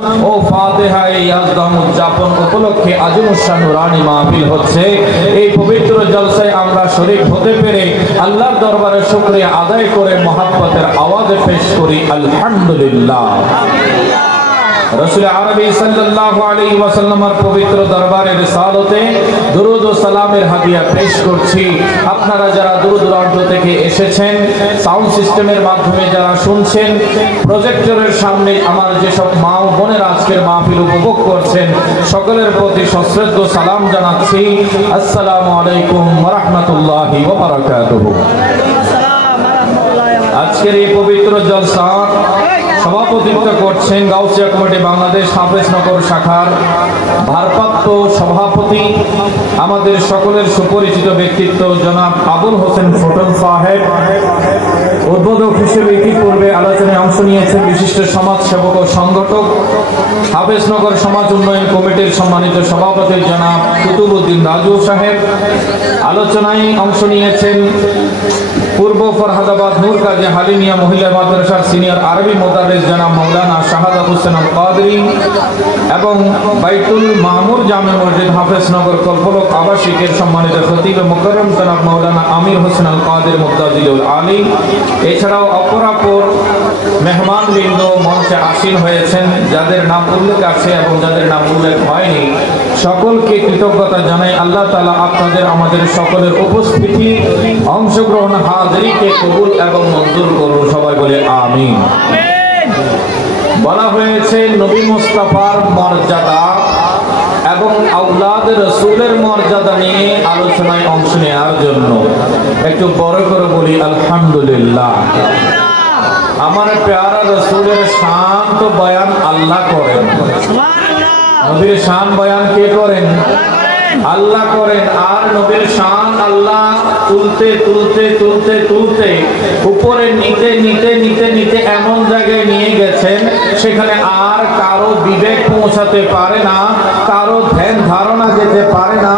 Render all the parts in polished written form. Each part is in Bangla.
ও ফাতিহা ইয়াজদাম উদযাপন উপলক্ষে আজিমুশান নুরানি মাহফিল হচ্ছে। এই পবিত্র জলসায় আমরা শরীক হতে পেরে আল্লাহর দরবারে শুকরিয়া আদায় করে মহাব্বতের আওয়াজে পেশ করি আলহামদুলিল্লাহ। রাসূল আরবি সাল্লাল্লাহু আলাইহি ওয়াসাল্লামের পবিত্র দরবারে রিসালতে দুরুদ ও সালামের হাদিয়া পেশ করছি। আপনারা যারা দূর দূরান্ত থেকে এসেছেন, সাউন্ড সিস্টেমের মাধ্যমে যারা শুনছেন, প্রজেক্টরের সামনে আমার যেসব মা ও বোনেরা আজকের মাহফিল উপভোগ করছেন, সকলের প্রতি সশ্রদ্ধ সালাম জানাচ্ছি। আসসালামু আলাইকুম ওয়া রাহমাতুল্লাহি ওয়া বারাকাতুহু। আজকের এই পবিত্র জলসা সভাপতিত্ব করছেন গাউসিয়া কমিটি বাংলাদেশ হাফেজনগর শাখার ভারপ্রাপ্ত সভাপতি, আমাদের সকলের সুপরিচিত ব্যক্তিত্ব জনাব আবুল হোসেন ফোটন সাহেব। উদ্বোধক হিসেবে ইতিপূর্বে আলোচনায় অংশ নিয়েছেন বিশিষ্ট সমাজসেবক ও সংগঠক হাফেজনগর সমাজ উন্নয়ন কমিটির সম্মানিত সভাপতি জনাব কুতুবউদ্দিন রাজু সাহেব। আলোচনায় অংশ নিয়েছেন পূর্ব ফরহাদাবাদ নূর কাজী হালিমিয়া মহিলা মাদ্রাসার সিনিয়র আরবি মুদাররিস জনাব মাওলানা শাহাদাত হোসেন আল কাদরি এবং বাইতুল মামুর জামে মসজিদ হাফেজনগর কল্পলক আবাসিকের সম্মানিত খতিব মুকররম জনাব মাওলানা আমির হোসেন আল কাদের মুক্তাদিলুল আলী। এছাড়াও অপরাপর মেহমানবৃন্দ মঞ্চে আসীন হয়েছেন, যাদের নাম উল্লেখ আছে এবং যাদের নাম উল্লেখ হয়নি, সকলকে কৃতজ্ঞতা জানাই। আল্লাহ তাআলা আপনাদের আমাদের সকলের উপস্থিতি, অংশগ্রহণ, হাজিরিকে কবুল এবং মঞ্জুর করুন। সবাই বলে আমিন। বলা হয়েছে নবী মুস্তাফার মর্যাদা এবং আওলাদ রাসূলের মর্যাদা নিয়ে আলোচনায় অংশ নেওয়ার জন্য একটু বড় করে বলি আলহামদুলিল্লাহ। আমার প্যারা রাসূলের শান তো বয়ান আল্লাহ করেন, নবীর শান বয়ান কে করেন? আল্লাহ করেন। আর নবীর শান আল্লাহ তুলতে তুলতে তুলতে তুলতে উপরে নিতে নিতে নিতে নিতে এমন জায়গায় নিয়ে গেছেন সেখানে আর কারো বিবেক পৌঁছাতে পারে না, কারো ধ্যান ধারণা যেতে পারে না।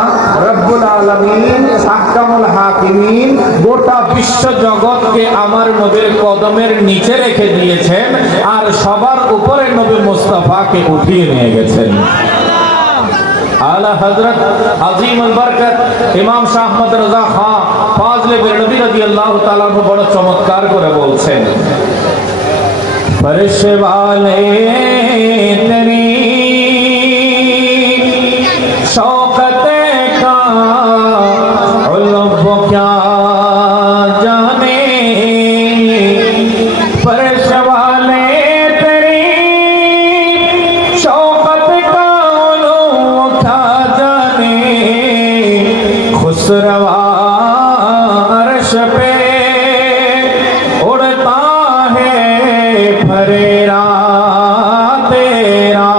রব্বুল আলামিন আহকামুল হাকিমিন গোটা বিশ্ব জগৎকে আমার নবীর কদমের নিচে রেখে দিয়েছেন আর সবার উপরে নবী মুস্তাফাকে উঠিয়ে নিয়ে গেছেন। আলা হযরত আজিমুল বরকত ইমাম শাহ আহমদ রাজা খান ফাজলে বেরলভী রাদিয়াল্লাহু তাআলা বড় চমৎকার করে বলছেন, ফরশ वाले तेरी शौकत का उल्फ क्या जाने, फरश वाले तेरी शौकत का उल्फ क्या जाने, खुसरवा अर्श पे उड़ता है फरेरा तेरा।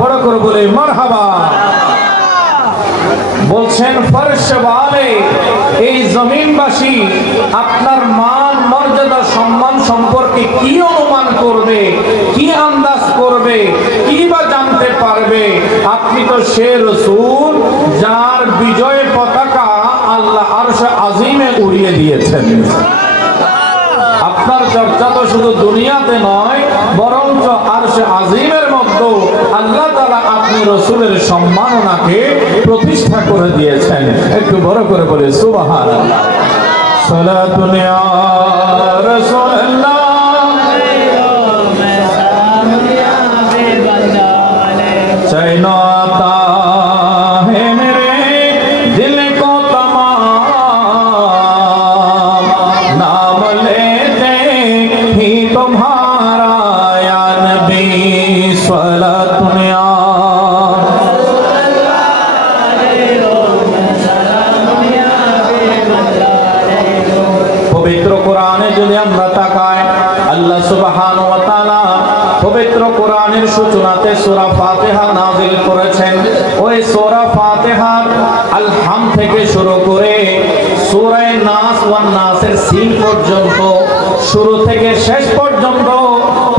बड़ করে বলে মারহাবা। বলছেন ফরশ ওয়ালে, এই জমিনবাসী আপনার মান মর্যাদা সম্মান সম্পর্কে কি অনুমান করবে, কি আন্দাজ করবে, কি বা জানতে পারবে? আপনি তো সে রাসূল যার বিজয় পতাকা আল্লাহ আরশে আজিমে উড়িয়ে দিয়েছেন। আপনার চর্চা তো শুধু দুনিয়াতে নয় বরঞ্চ আরশে আজিমের মধ্যে আল্লাহ তাআলা আপনি রাসূলের সম্মাননাকে প্রতিষ্ঠা করে দিয়েছেন। একটু বড় করে বলে সুবহানাল্লাহ। সালাতুন ইয়া রাসূলুল্লাহ চাইনা আতা হে মেরে দিল কো तमाम, नाम लेते ही तुम्हारा या नबी सलातुन या পবিত্র কোরআনে যদি আমরা তাকাই, আল্লাহ সুবহানাহু ওয়া তাআলা পবিত্র কোরআনের সূচনাতে সূরা ফাতিহা নাযিল করেছেন। ওই সূরা ফাতিহার আল-হাম থেকে শুরু করে সূরা নাস ওয়ান নাসের সিন পর্যন্ত, শুরু থেকে শেষ পর্যন্ত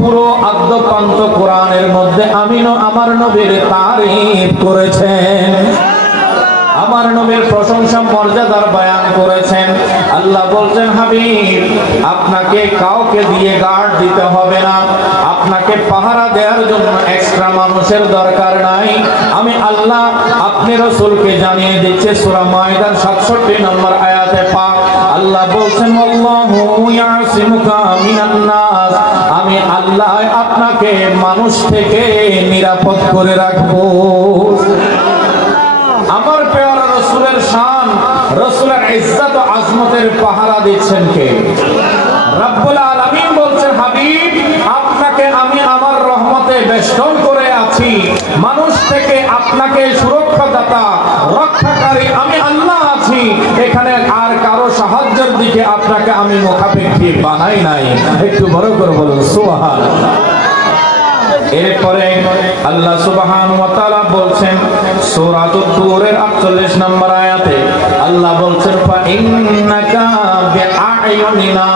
পুরো আদ্যপান্ত কোরআনের মধ্যে আমিন আমার নবীর তারিফ করেছেন। আমার নবীর প্রশংসা মর্যাদার বয়ান করেছেন। আল্লাহ বলছেন, হাবিব আপনাকে কাউকে দিয়ে গার্ড দিতে হবে না, আপনাকে পাহারা দেওয়ার জন্য এক্সট্রা মানুষের দরকার নাই। আমি আল্লাহ আপনি রাসূলকে জানিয়ে দিচ্ছে সূরা মাইদার 67 নম্বর আয়াতে পাক আল্লাহ বলছেন, আল্লাহু ইয়াসিমুকা মিনান নাস, আমি আল্লাহ আপনাকে মানুষ থেকে নিরাপদ করে রাখবো। আমার প্রিয় রাসূলের শান, রাসূলের ইজ্জত ও আজমতের পাহারা দিচ্ছেন কে? রব্বুল আলামিন বলছেন, হাবিব আপনাকে আমি আমার রহমতে বেষ্টন করে আছি, মানুষ থেকে আপনাকে সুরক্ষাদাতা রক্ষাকারী আমি আল্লাহ আছি, এখানে আর কারো সাহায্যের দিকে আপনাকে আমি মুখাপেক্ষী বানাই নাই। একটু বড় করে বলুন সুবহানাল্লাহ। এরপরে আল্লাহ সুবহানাহু ওয়া তাআলা বলছেন সূরা তুরের 48 নম্বর আয়াতে আল্লাহ বলছেন, ফা ইন্নাকা বিআইউনিনা,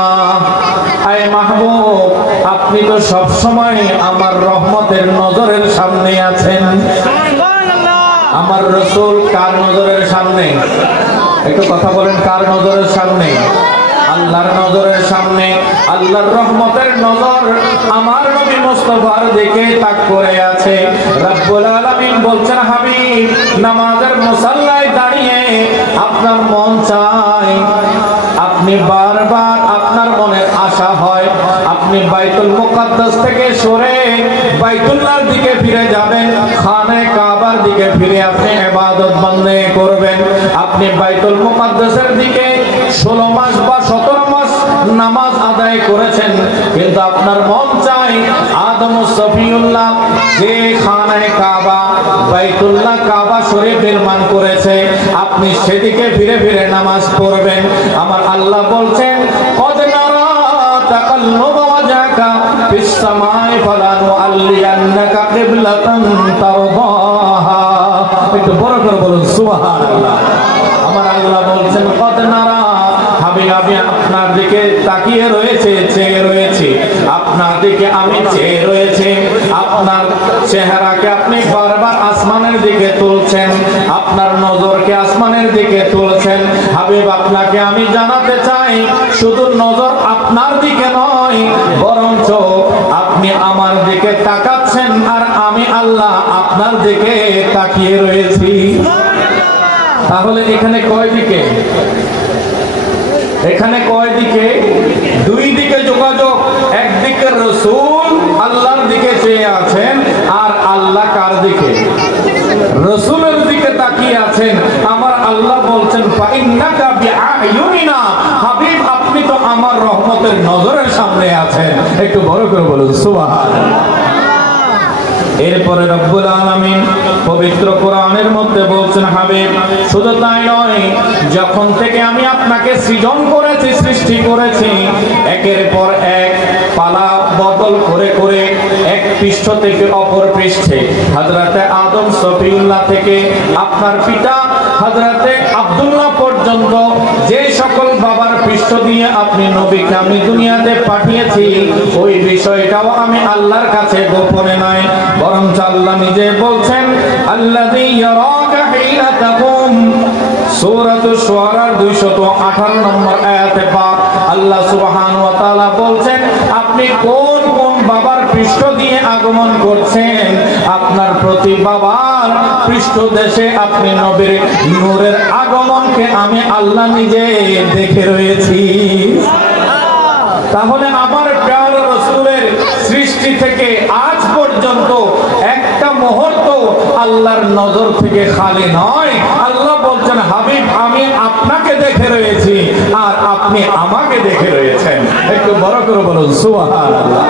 আয় মাহবুব আপনি তো সব সময় আমার রহমতের নজরের সামনে আছেন। আমার রাসূল কার নজরের সামনে? একটু কথা বলেন, কার নজরের সামনে? আল্লাহর নজরের সামনে। আল্লাহর রহমতের নজর আমার নবী মুস্তাফার দিকে তাক করে আছে। রব্বুল আলামিন বলছেন, হাবিব নামাজের মুসাল্লায় দাঁড়িয়ে আপনার মন চায়, আপনি বারবার আপনার মনের আশা হয় আপনি বাইতুল মুকাদ্দাস থেকে সরে বাইতুল্লাহর দিকে ফিরে যাবেন, খানে কাবার দিকে ফিরে আপনি ইবাদত বন্দেগি করবেন। আপনি বাইতুল মুকাদ্দাসের দিকে 16 মাস বা 17 মাস নামাজ আদায় করেছেন, কিন্তু আপনার মন চাই আদম ও সফিউল্লাহ যে খানে কাবা বাইতুল্লাহ কাবা শরীফ নির্মাণ করেছে আপনি সেদিকে ফিরে ফিরে নামাজ পড়বেন। আমার আল্লাহ বলছেন, কদ নারা তাকাল্লুবা ওয়াজহাকা ফিস সামাই ফালানুআল্লিয়ান্নাকা কিবলাতান তারদাহা। একটু বড় করে বলুন সুবহানাল্লাহ। আমার আল্লাহ বলছেন, কদ নারা হাবিব আমি আপনার দিকে তাকিয়ে রয়েছে, চেয়ে রয়েছে, আপনার দিকে আমি চেয়ে রয়েছে, আপনার চেহারাকে আপনি বারবার আসমানের দিকে তুলছেন, আপনার নজরকে আসমানের দিকে তুলছেন। হাবিব আপনাকে আমি জানাতে চাই শুধু নজর আপনার দিকে নয়, বরঞ্চ আপনি আমার দিকে তাকাচ্ছেন আর আমি আল্লাহ আপনার দিকে তাকিয়ে রয়েছি। তাহলে এখানে কয় দিকে? এখানে কয় দিকে? দুই দিকে যোগাযোগ। একদিকে রাসূল আল্লাহর দিকে চেয়ে আছেন আর আল্লাহ কার দিকে? রাসূলের দিকে তাকিয়ে আছেন। আমার আল্লাহ বলছেন, ফা ইন্নাকা বিআইউনিনা, হাবিব আপনি তো আমার রহমতের নজরের সামনে আছেন। একটু বড় করে বলুন সুবহানাল্লাহ। এরপরে রব্বুল আলামিন পবিত্র কোরআনের মধ্যে বলছেন, হাবিব শুধু তাই নয়, যখন থেকে আমি আপনাকে সৃজন করেছি, সৃষ্টি করেছি, একের পর এক পালা বদল করে করে এক পৃষ্ঠ থেকে অপর পৃষ্ঠে হযরতে আদম সফিউল্লাহ থেকে আপনার পিতা হযরতে আব্দুল্লাহ পর্যন্ত যে সকল বাবার পৃষ্ঠ দিয়ে আপনি নবীকে আমি দুনিয়াতে পাঠিয়েছি, ওই বিষয়টাও আমি আল্লাহর কাছে গোপনে নয়, বরং আল্লাহ নিজে বলছেন, আল্লাযী ইয়ারাকা হিনা তাকুম। সূরাতুশ শুআরার 218 নম্বর আয়াতে পাক আল্লাহ সুবহানাহু ওয়া তাআলা বলছেন, আপনি কোন কোন বাবার পৃষ্ঠ দিয়ে আগমন করছেন, আপনার প্রতি বাবার পৃষ্ঠ দেশে আপনি নবীর নূরের আগমনকে আমি আল্লাহ নিজে দেখে রয়েছি। তাহলে আমার প্রিয় রাসূলের সৃষ্টি থেকে আজ পর্যন্ত একটা মুহূর্ত আল্লাহর নজর থেকে খালি নয়। আল্লাহ বলছেন, হাবিব আমি আপনাকে দেখে রয়েছি আর আপনি আমাকে দেখে রয়েছেন। একটু বড় করে বলুন সুবহানাল্লাহ।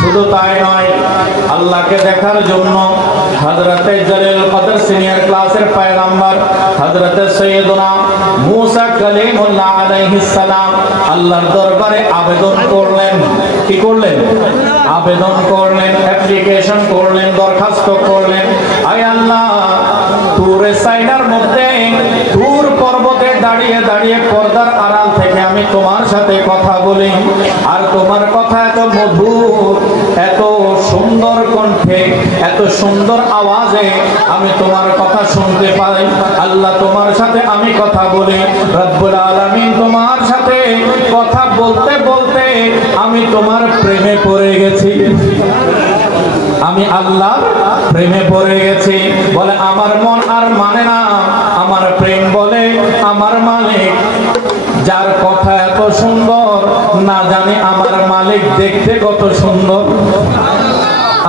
শুধু তাই নয়, আল্লাহকে দেখার জন্য হযরতে জলিল কদর সিনিয়র ক্লাসের পয়গম্বর হযরতে সৈয়দনা মুসা কালিমুল্লাহ আলাইহিস সালাম আল্লাহর দরবারে আবেদন করলেন। কি করলেন? আবেদন করলেন, অ্যাপ্লিকেশন করলেন, দরখাস্ত করলেন, আয় আল্লাহ তুরে সাইনার মধ্যে তুর পর্বতে দাঁড়িয়ে দাঁড়িয়ে পর্দার আড়াল থেকে আমি তোমার সাথে কথা বলি, আর তোমার কথা এত মধুর, এত সুন্দর কণ্ঠে এত সুন্দর আওয়াজে আমি তোমার কথা শুনতে পাই। আল্লাহ তোমার সাথে আমি কথা বলি, রব্বুল আলামিন তোমার সাথে কথা বলতে বলতে আমি তোমার প্রেমে পড়ে গেছি, আমি আল্লাহ প্রেমে পড়ে গেছি। বলে আমার মন আর মানে না, আমার প্রেম বলে আমার মালিক যার কথা এত সুন্দর, না জানি আমার মালিক দেখতে কত সুন্দর।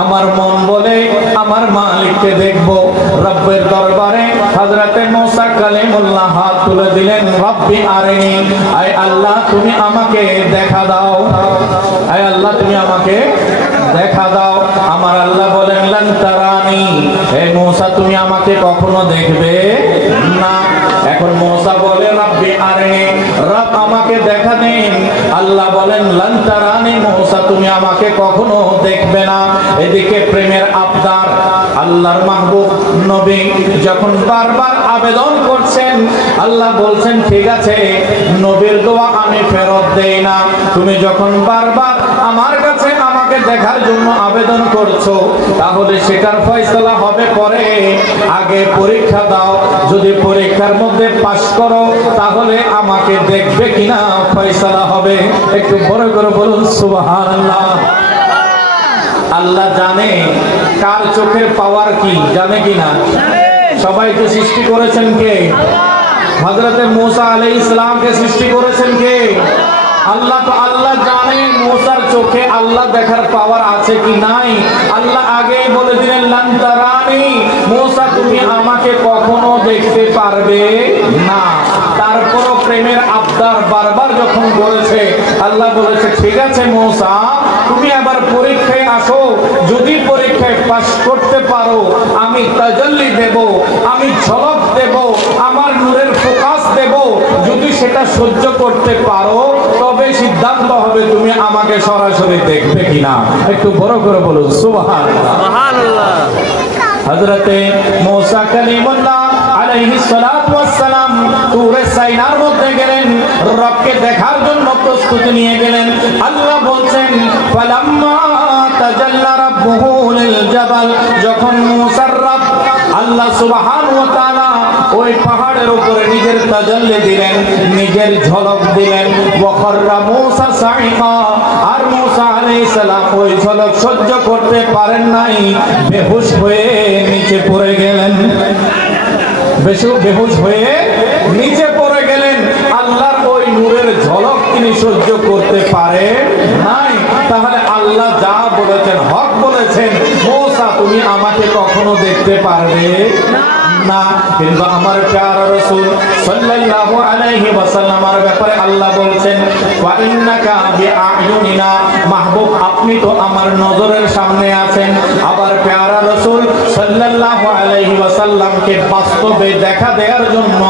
আমার মন বলে আমার মালিককে দেখবো। রব্বের দরবারে হযরতে মুসা কালিমুল্লাহ হাত তুলে দিলেন, রব্বি আরিনি, আয় আল্লাহ তুমি আমাকে দেখা দাও, আয় আল্লাহ তুমি আমাকে দেখা দাও। আমার আল্লাহ বলেন লান তারানি, হে মুসা তুমি আমাকে কখনো দেখবে না। এখন মুসা বলে রব্বি আরিনি, রব আমাকে দেখা দিন। আল্লাহ বলেন লান তারানি, মুসা তুমি আমাকে কখনো দেখবে না। এদিকে প্রেমের আবদার, আল্লাহর মাহবুব নবী যখন বারবার আবেদন করছেন, আল্লাহ বলছেন ঠিক আছে, নবীর দোয়া আমি ফেরত দেই না। তুমি যখন বারবার আমার কাছে আমাকে দেখার জন্য আবেদন করছো, তাহলে সেটার ফয়সালা হবে পরে, আগে পরীক্ষা দাও। যদি পরীক্ষার মধ্যে পাশ করো তাহলে আমাকে দেখবে কিনা ফয়সালা হবে। একটু বড় করে বলুন সুবহানাল্লাহ। আল্লাহ জানে কার চোখের পাওয়ার কি, জানে কিনা? সবাইকে সৃষ্টি করেছেন কে? হযরতে মুসা আলাইহিস সালামকে সৃষ্টি করেছেন কে? আল্লাহ। তো আল্লাহ জানে মুসার চোখে আল্লাহ দেখার পাওয়ার আছে কি নাই। আল্লাহ আগেই বলে দিলেন লান তারানি, মুসা তুমি আমাকে কখনো দেখতে পারবে না। তারপরও প্রেমের আবদার বারবার যখন বলেছে, আল্লাহ বলেছে ঠিক আছে মুসা তুমি আবার পরীক্ষায় আসো, যদি পরীক্ষায় পাস করতে পারো আমি তাজাল্লি দেব, আমি ঝলক দেব, আমার নূরের ফোকাস দেব। যদি সেটা সহ্য করতে পারো তবে সিদ্ধান্ত হবে তুমি আমাকে সরাসরি দেখবে কিনা। একটু বড় করে বলুন সুবহানাল্লাহ। সুবহানাল্লাহ। হযরতে মুসা কালিমুল্লাহ আলাইহিস সালাতু ওয়াস সালাম তুরে সাইনার মধ্যে গেলেন, রবকে দেখার জন্য প্রস্তুতি নিয়ে গেলেন। আল্লাহ বলছেন ফালাম্মা তাজাল্লা রাব্বুহু লিল জাবাল, যখন মুসার রব আল্লাহ সুবহানাহু ওয়া তাআলা ওই পাহাড়ের উপরে নিজের তাজাল্লি দিলেন, নিজের ঝলক দিলেন। ওয়া খাররা মুসা সাইকা, আর মুসা আলাইহিস সালাম ওই ঝলক সহ্য করতে পারেন নাই, বেহুশ হয়ে নিচে পড়ে গেলেন। বেহুশ হয়ে নিচে পড়ে গেলেন। আল্লাহর ওই নূরের ঝলক তিনি সহ্য করতে পারেন নাই। তাহলে আল্লাহ যা বলেছেন হক বলেছেন, মুসা তুমি আমাকে কখনো দেখতে পারবে না। কিন্তু আমার প্যারা রাসূল সাল্লাল্লাহু আলাইহি ওয়াসাল্লামের ব্যাপারে আল্লাহ বলছেন ওয়া ইন্নাকা বিআয়ুনিনা, মাহবুব আপনি তো আমার নজরের সামনে আছেন। আবার প্যারা রাসূল সাল্লাল্লাহু আলাইহি ওয়াসাল্লামকে বাস্তবে দেখা দেওয়ার জন্য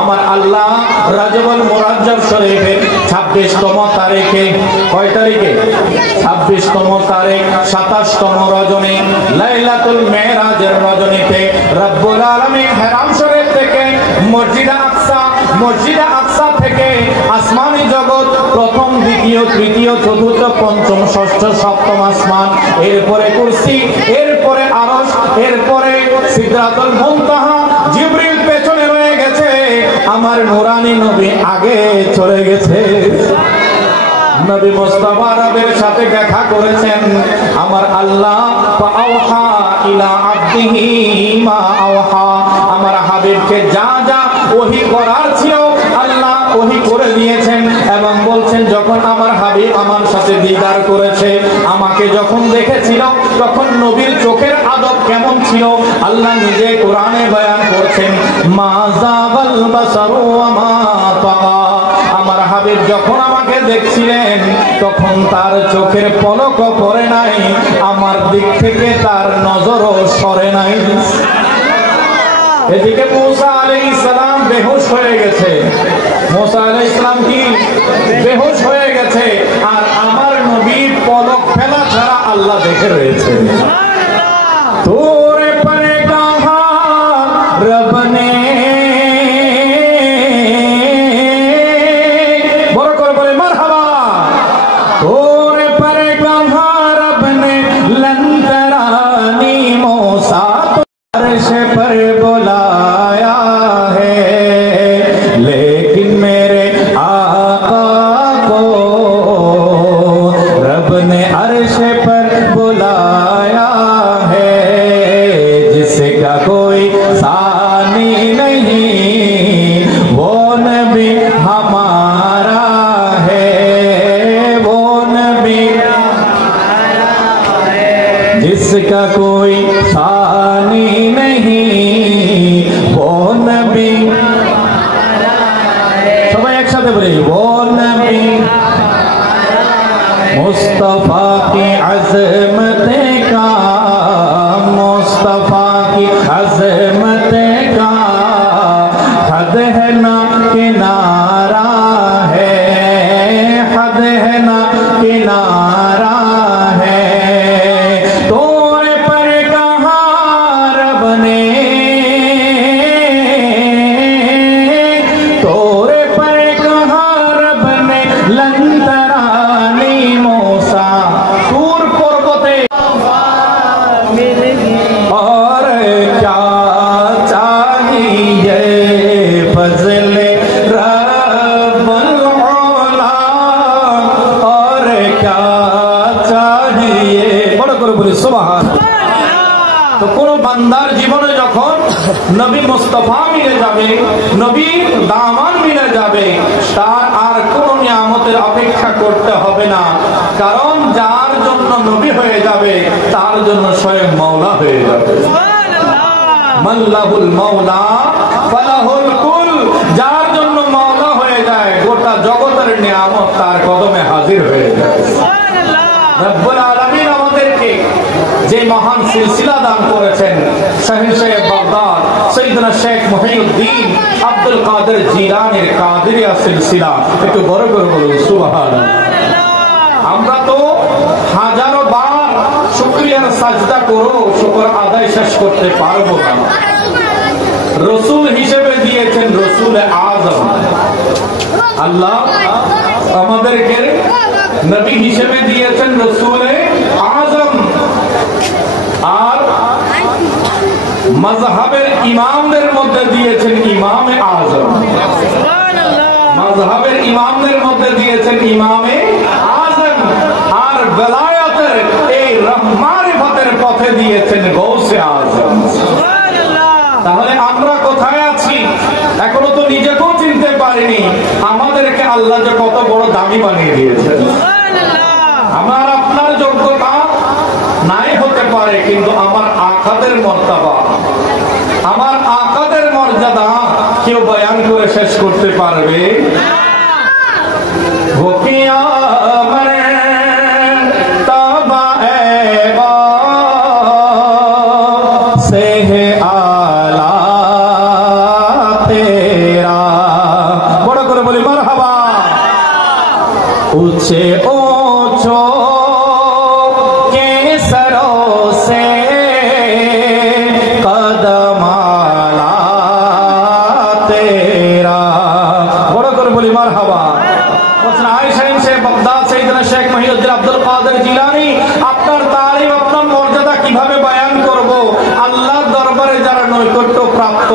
আমার আল্লাহ রাজবুল মুরাজ্জাব শরীফের 26তম তারিখে, কয় তারিখে? 26তম তারিখ 27তম রজনী লাইলাতুল মেরাজের রজনীতে রব্বুল আলামিন হেরাম শরীফ থেকে মসজিদে আকসা থেকে আসমানি জগৎ, প্রথম দ্বিতীয় তৃতীয় চতুর্থ পঞ্চম ষষ্ঠ সপ্তম আসমান, এরপরে কুরসি, এরপরে আরশ, এরপরে সিদরাতুল মুনতাহা, জিবরিল পেছনে রয়ে গেছে, আমার নূরানী নবী আগে চলে গেছে। নবী মুস্তাফা রবের সাথে দেখা করেছেন আমার আল্লাহ। ফাআওহা ইলা আবদিহি মা আওহা, আমার হাবিবকে যা যা ওহী করার ছিল আল্লাহ ওহী করে দিয়েছেন। এবং বলছেন যখন আমার হাবিব আমার সাথে দিদার করেছে, আমাকে যখন দেখেছিল, তখন নবীর চোখের আদব কেমন ছিল আল্লাহ নিজে কোরআনে বয়ান করছেন। মা যাগাল বাসারু ওয়া মা তাগা, আমার হাবিব যখন আমাকে দেখছিলেন তখন তার চোখের পলকও পড়ে নাই, আমার দিক থেকে তার নজরও সরে নাই। এদিকে মুসা আলাইহিস সালাম বেহুশ হয়ে গেছে। মুসা আলাইহিস সালাম কি বেহুশ হয়ে গেছে, আর আমার নবী পলক ফেলা ছাড়া আল্লাহ দেখে রয়েছে। তোরে পরে কাহা রব নে, বড় করে বলে মারহাবা। তোরে পরে কাহা রব নে লন তারানি जिसका कोई सानी नहीं वो नबी। সবাই একসাথে বলি वो नबी मुस्तफा की अज़मत का, मुस्तफा की अज़मत का हद है ना किनारा है, हद है ना किनारा है। तोरे पर कहा रब ने, तोरे पर कहा रब ने लंतरानी मूसा दूर पर्वते। और क्या चाहिए फजले रब्बुल औला, और क्या चाहिए বড় করে বলি সুবহানাল্লাহ। তো কোন বান্দার জীবনে যখন নবী মুস্তাফা মিলে যাবে, নবীর দামান মিলে যাবে, তার আর কোন নিয়ামতের অপেক্ষা করতে হবে না, কারণ যার জন্য নবী হয়ে যাবে তার জন্য স্বয়ং মাওলা হয়ে যাবে। মাল্লাহুল মাওলা ফালাহুল কুল, যার জন্য মাওলা হয়ে যায় গোটা জগতের নিয়ামত তার কদমে হাজির হয়ে যায়। রব্বুল আলামিন আমাদেরকে যে মহান সিলসিলা দান করেছেন, শাহেনশাহ বাগদাদ সৈয়দনা শেখ মুহিউদ্দিন আব্দুল কাদের জিলানীর কাদেরিয়া সিলসিলা, একটু বড় করে বলুন সুবহানাল্লাহ। আমরা তো হাজারো বার শুকরিয়ার সাজদা করো, শুকর আদায় শেষ করতে পারবো না। রসুল হিসেবে দিয়েছেন রসুল আজম, আল্লাহ আমাদেরকে নবী হিসেবে দিয়েছেন রসুল আজম, আর মাযহাবের ইমামদের মধ্যে দিয়েছেন ইমামে আজম, মাযহাবের ইমামদের মধ্যে দিয়েছেন ইমামে আজম, আর বেলায়েতের এই মারিফতের পথে দিয়েছেন গৌসে আজম। তাহলে আমরা কোথায় আছি এখনো তো নিজেকেও চিনতে পারিনি, আমাদেরকে আল্লাহ যে কত বড় দামি বানিয়ে দিয়েছেন। আমার আপনার যোগ্যতা নাই হতে পারে, কিন্তু আমার আকাদের মর্যাদা, আমার আকাদের মর্যাদা কেউ বয়ান করে শেষ করতে পারবে? বড় করে বলি মারহাবা। ऊंचे ऊंचों के सरों से कदम आला तेरा, बड़ा कर बोली मरहबा। শেখ মুহিউদ্দিন আব্দুল কাদের জিলানী, আপনার তারিফ আপনার মর্যাদা কিভাবে বয়ান করব? আল্লাহর দরবারে যারা নৈকট্য প্রাপ্ত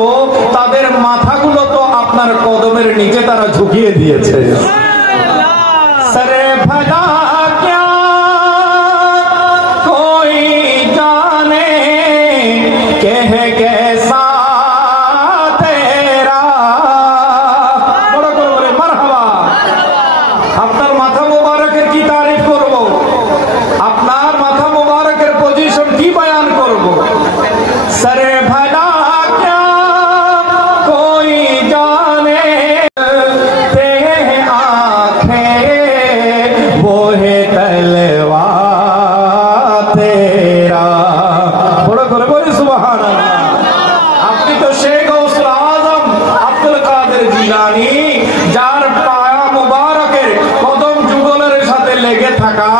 তাদের মাথাগুলো তো আপনার কদমের নিচে তারা ঝুঁকিয়ে দিয়েছে। सरे भला क्या कोई जाने कह कैसा तेरा, बड़ा করে বলে মারহাবা। আপনার মাথা মোবারকের কি তারিফ করব, আপনার মাথা মোবারকের পজিশন কি বয়ান করব? সরে ভলা क्या कोई जाने আপনি তো শেখ গৌসুল আজম আব্দুল কাদের জিলানী, যার পায়া মুবারকের কদম যুগলের সাথে লেগে থাকা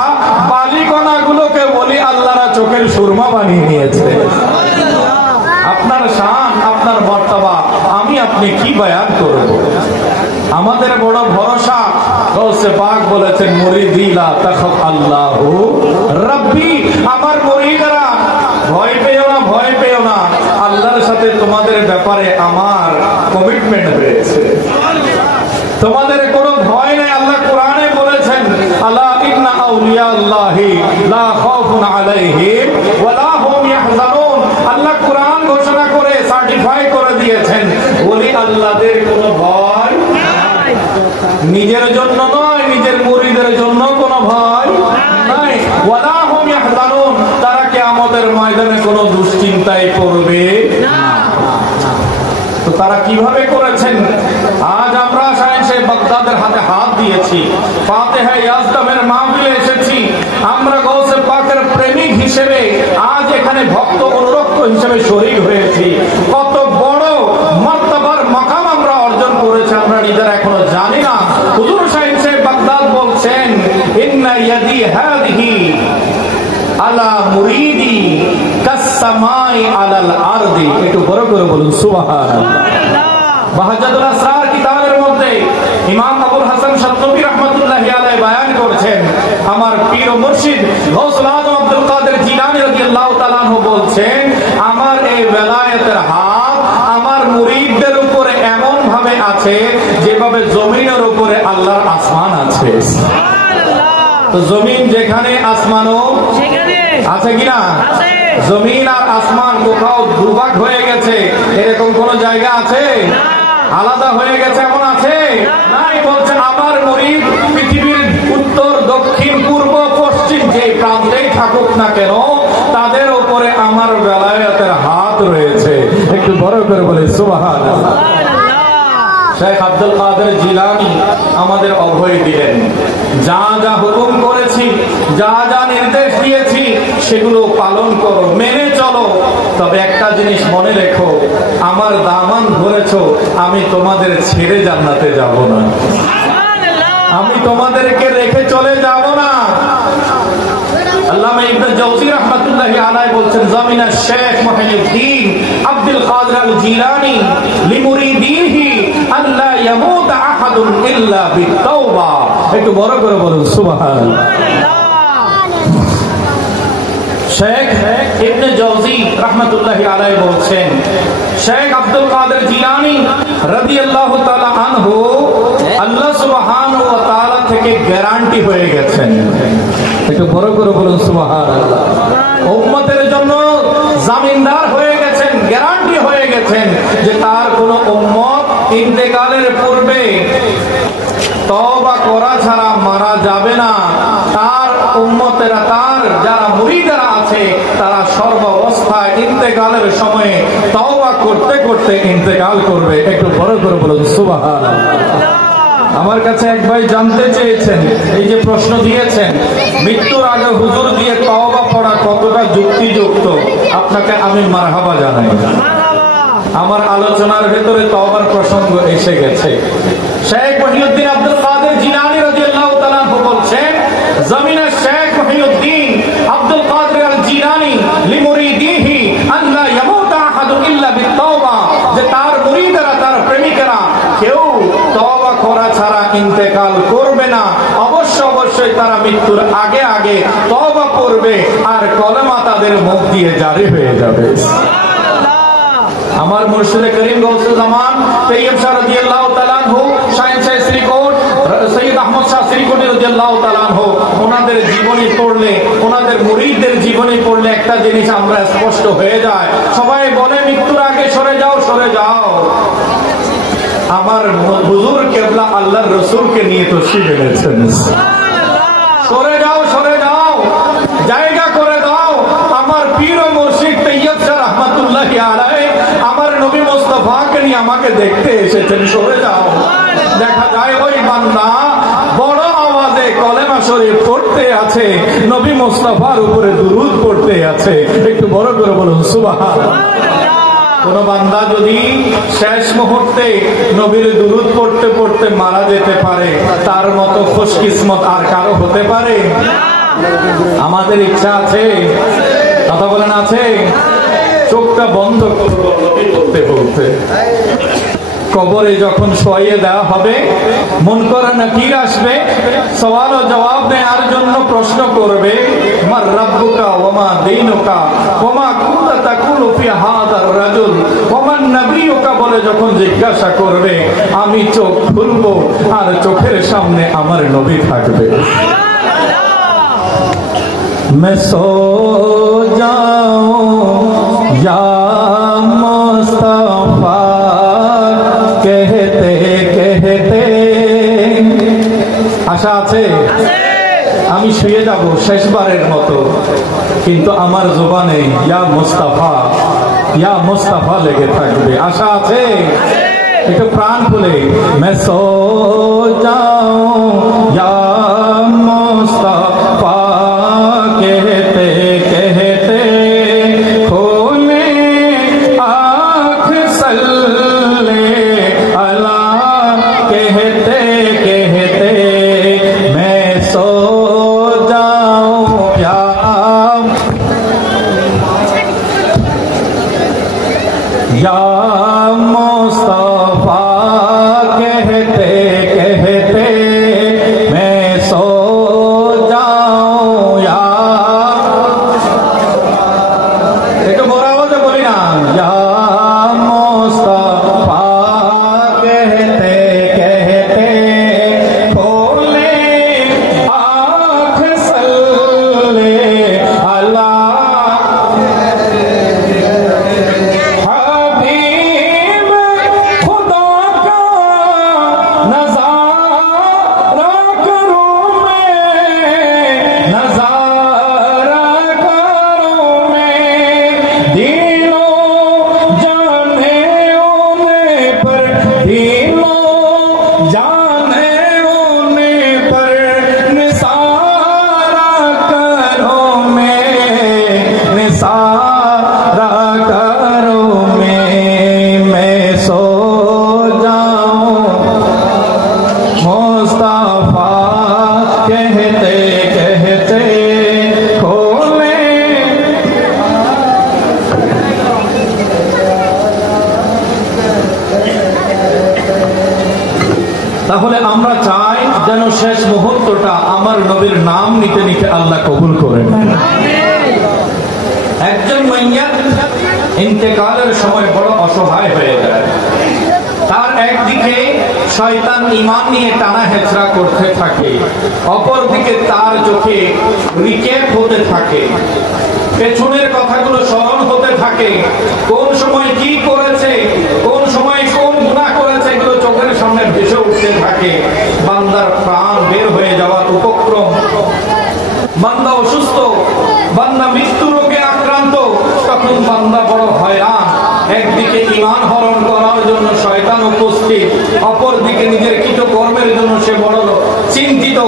বালিকণা গুলোকে বলি আল্লাহরা চোখের সুরমা বানিয়ে নিয়েছে। আপনার শান, আপনার মর্তবা আমি আপনি কি বয়ান করব? আমাদের বড় ভরসা গৌসে পাক বলেছেন মুরিদি লা তাখাফ আল্লাহু রাব্বি, আমার মুরিদরা ভয় পেও না, ভয় পেও না, আল্লাহর সাথে তোমাদের ব্যাপারে আমার কমিটমেন্ট হয়েছে, তোমাদের কোনো ভয় নেই। আল্লাহ কোরআনে বলেছেন আলা ইন্না আউলিয়া আল্লাহি লা খাউফুন আলাইহিম ওয়া লা হুম ইয়াহজানুন। আল্লাহ কোরআন ঘোষণা করে সার্টিফাই করে দিয়েছেন ওলি আল্লাহদের কোনো ভয় নাই, নিজের জন্য নয়, নিজের মুরিদের জন্য কোনো ভয় নাই। ওয়া লা হুম ইয়াহজানুন, তারা কিয়ামত ময়দানে কোনো দুশ্চিন্তায় পড়বে না। তো তারা কিভাবে করেছেন? আজ আমরা শাহেনশাহ বাগদাদের হাতে হাত দিয়েছি, ফাতিহা ইয়াজদামের মাহফিলে এসেছি, আমরা গৌসে পাকের প্রেমিক হিসেবে আজ এখানে ভক্ত অনুরক্ত হিসেবে শরীক হয়েছি। কত বড় মর্তবার মাকাম আমরা অর্জন করেছি আমরা নিজেরা এখনো জানি না। হুজুর শাহেনশাহ বাগদাদ বলছেন, ইন্না ইয়াদি হাদিহি আলা মুরিদি কাসসামাই আলাল আরদি। একটু বড় করে বলুন সুবহানাল্লাহ। বাহাজাতুল আসরার কিতাবের মধ্যে ইমাম আবুল হাসান শাতনবী রাহমাতুল্লাহি আলাইহি বয়ান করেছেন, আমার পীর ও মুর্শিদ গৌসুল আজম আব্দুল কাদের জিলানী রাদিয়াল্লাহু তাআলা আনহু বলছেন, আমার এই বেলায়েতের হাত আমার মুরিদদের উপরে এমন ভাবে আছে যেভাবে জমিনের উপরে আল্লাহর আসমান আছে। তো জমিন যেখানে আসমানও সেখানে আছে কিনা? জমিন আর আসমান কোথাও দুভাগ হয়ে গেছে এরকম কোন জায়গা আছে? আলাদা হয়ে গেছে এমন আছে? নাই। বলছেন আমার মুরিদ পৃথিবীর উত্তর দক্ষিণ পূর্ব পশ্চিম যে প্রান্তেই থাকুক না কেন তাদের উপরে আমার বেলায়েতের হাত রয়েছে। একটু বড় করে বলে সুবহানাল্লাহ। শেখ আব্দুল কাদের জিলানী আমাদের অভয় দিলেন, যা যা হুকুম করেছি, যা যা নির্দেশ দিয়েছি সেগুলো পালন করো, মেনে চলো। তবে একটা জিনিস মনে রেখো, আমার দামান ধরেছো, আমি তোমাদের ছেড়ে জান্নাতে যাব না, আমি তোমাদেরকে রেখে চলে যাব না। আল্লামা ইবনে জাওজি রাহমাতুল্লাহি আলাইহি বলছেন, জামিনা শেখ মুহিউদ্দিন আব্দুল কাদের আল জিলানী লিমুরিদিহি আল্লা ইয়ামুত আহাদুন ইল্লা বিতাওবা। একটু বড় করে বলুন সুবহানাল্লাহ। শেখ ইবনে জাওজি রাহমাতুল্লাহি আলাইহি বলছেন, শেখ আব্দুল কাদের জিলানী রাদিয়াল্লাহু তাআলা আনহু আল্লাহ সুবহানাহু ওয়া তাআলা থেকে গ্যারান্টি হয়ে গেছেন। একটু বড় করে বলুন সুবহানাল্লাহ। উম্মতের জন্য জামিনদার হয়ে গেছেন, গ্যারান্টি হয়ে গেছেন যে তার কোন উম্মত ইন্তেকালের পূর্বে তওবা করা ছাড়া মারা যাবে না। তার উম্মতেরা, তার যারা মুরিদরা আছে তারা সর্বাবস্থায় ইন্তেকালের সময়ে তওবা করতে করতে ইন্তেকাল করবে। একটু বড় করে বলুন সুবহানাল্লাহ। আমার কাছে এক ভাই জানতে চেয়েছেন, এই যে প্রশ্ন দিয়েছেন, মৃত্যুর আগে হুজুর দিয়ে তওবা পড়া কতটা যুক্তিযুক্ত? আপনাকে আমি মারহাবা জানাই। আমার আলোচনার ভেতরে তওবার প্রসঙ্গ এসে গেছে। শেখ মুহিউদ্দিন আব্দুল কাদের জিলানী রাদিয়াল্লাহু তাআলা বলছেন, জমিনে শেখ মুহিউদ্দিন আব্দুল কাদের আল জিলানী লিমুরিদিহি আল্লা ইয়ামুত আহাদুন ইল্লা বিতাওবা, যে তার মুরিদরা, তার প্রেমিকেরা কেউ তওবা করা ছাড়া ইন্তেকাল করবে না। অবশ্যই তারা মৃত্যুর আগে আগে তওবা করবে আর কলেমা তাদের মুখ দিয়ে জারি হয়ে যাবে। আমার মুর্শিদে করিম গৌসুল জামান তৈয়ব শাহ রাদিয়াল্লাহু তাআলা আনহু, শাহেনশাহ শ্রীকোট সৈয়দ আহমদ শাহ শ্রীকোটি রাদিয়াল্লাহু তাআলা আনহু, ওনাদের জীবনী পড়লে, ওনাদের মুরিদদের জীবনী পড়লে একটা জিনিস আমরা স্পষ্ট হয়ে যায়। সবাই বলে মৃত্যুর আগে সরে যাও, সরে যাও। আমার হুজুর কেবলা আল্লাহর রাসূলকে নিয়ে তশরিফ এনেছেন। সরে যাও, সরে যাও, জায়গা করে দাও। আমার পীর ও মুর্শিদ তৈয়ব শাহ রাহমাতুল্লাহি আলাইহি আমার নবী মুস্তাফাকে নিয়ে আমাকে দেখতে এসেছেন, সরে যাও। দেখা যায় ওই বান্দা বড় আওয়াজে কলেমা শরীফ পড়তে আছে, নবী মুস্তাফার উপরে দুরূদ পড়তে আছে। একটু বড় করে বলুন সুবহানাল্লাহ। কোন বান্দা যদি শেষ মুহূর্তে নবীর দুরূদ পড়তে পড়তে মারা যেতে পারে, তার মতো খুশকিসমত আর কারো হতে পারে? আমাদের ইচ্ছা আছে, কথা বলেন আছে? চোখটা বন্ধ করতে বলতে কবরে যখন শোয়াইয়ে দেওয়া হবে, মুনকার নাকির আসবে, সওয়াল ও জবাব দেওয়ার জন্য প্রশ্ন করবে, মার রাব্বুকা ওয়া মা দীনুকা ওয়া মা কুনতা তাকুলু ফি হাযার রাজুল ওয়া মান নাবিয়ুকা বলে যখন জিজ্ঞাসা করবে, আমি চোখ খুলবো আর চোখের সামনে আমার নবী থাকবে। मैं सो जाऊं या मुस्तफा कहते कहते, আশা আছে? আমি শুয়ে যাব শেষবারের মতো, কিন্তু আমার জবানে ইয়া মুস্তাফা লেগে থাকবে। আশা আছে? একটু প্রাণ খুলে मैं सो जाऊं या मुस्तफा कहते कहते खोले आँख सल्ले अला कहते कहते मैं सो जाऊं या मुस्तफा कहते कहते मैं सो जाऊं या, एक बोरा आवाज़ बोली ना, या मुस्तफा कहते कहते खोले आँख सल्ले अला তাহলে আমরা চাই যেন শেষ মুহূর্তটা আমার নবীর নাম নিতে নিতে আল্লাহ কবুল করেন। একজন মাইয়াত ইন্তেকালের সময় বড় অসহায় হয়ে যায়। তার একদিকে শয়তান ঈমান নিয়ে টানা হেচড়া করতে থাকে, অপরদিকে তার চোখে রিকেট হতে থাকে, পেছনের কথাগুলো স্মরণ হতে থাকে, কোন সময় কি করেছে, কোন সময় কোন গুনাহ করেছে এগুলো চোখের সামনে ভেসে উঠতে থাকে। বান্দার প্রাণ বের হয়ে যাওয়ার উপক্রম, বান্দা অসুস্থ, বান্দা মৃত্যু রোগে আক্রান্ত, তখন বান্দা বড় হয়রান। একদিকে ঈমান হরণ করার জন্য শয়তান উপস্থিত, অপরদিকে নিজের কৃতকর্মের জন্য সে বড় চিন্তিত।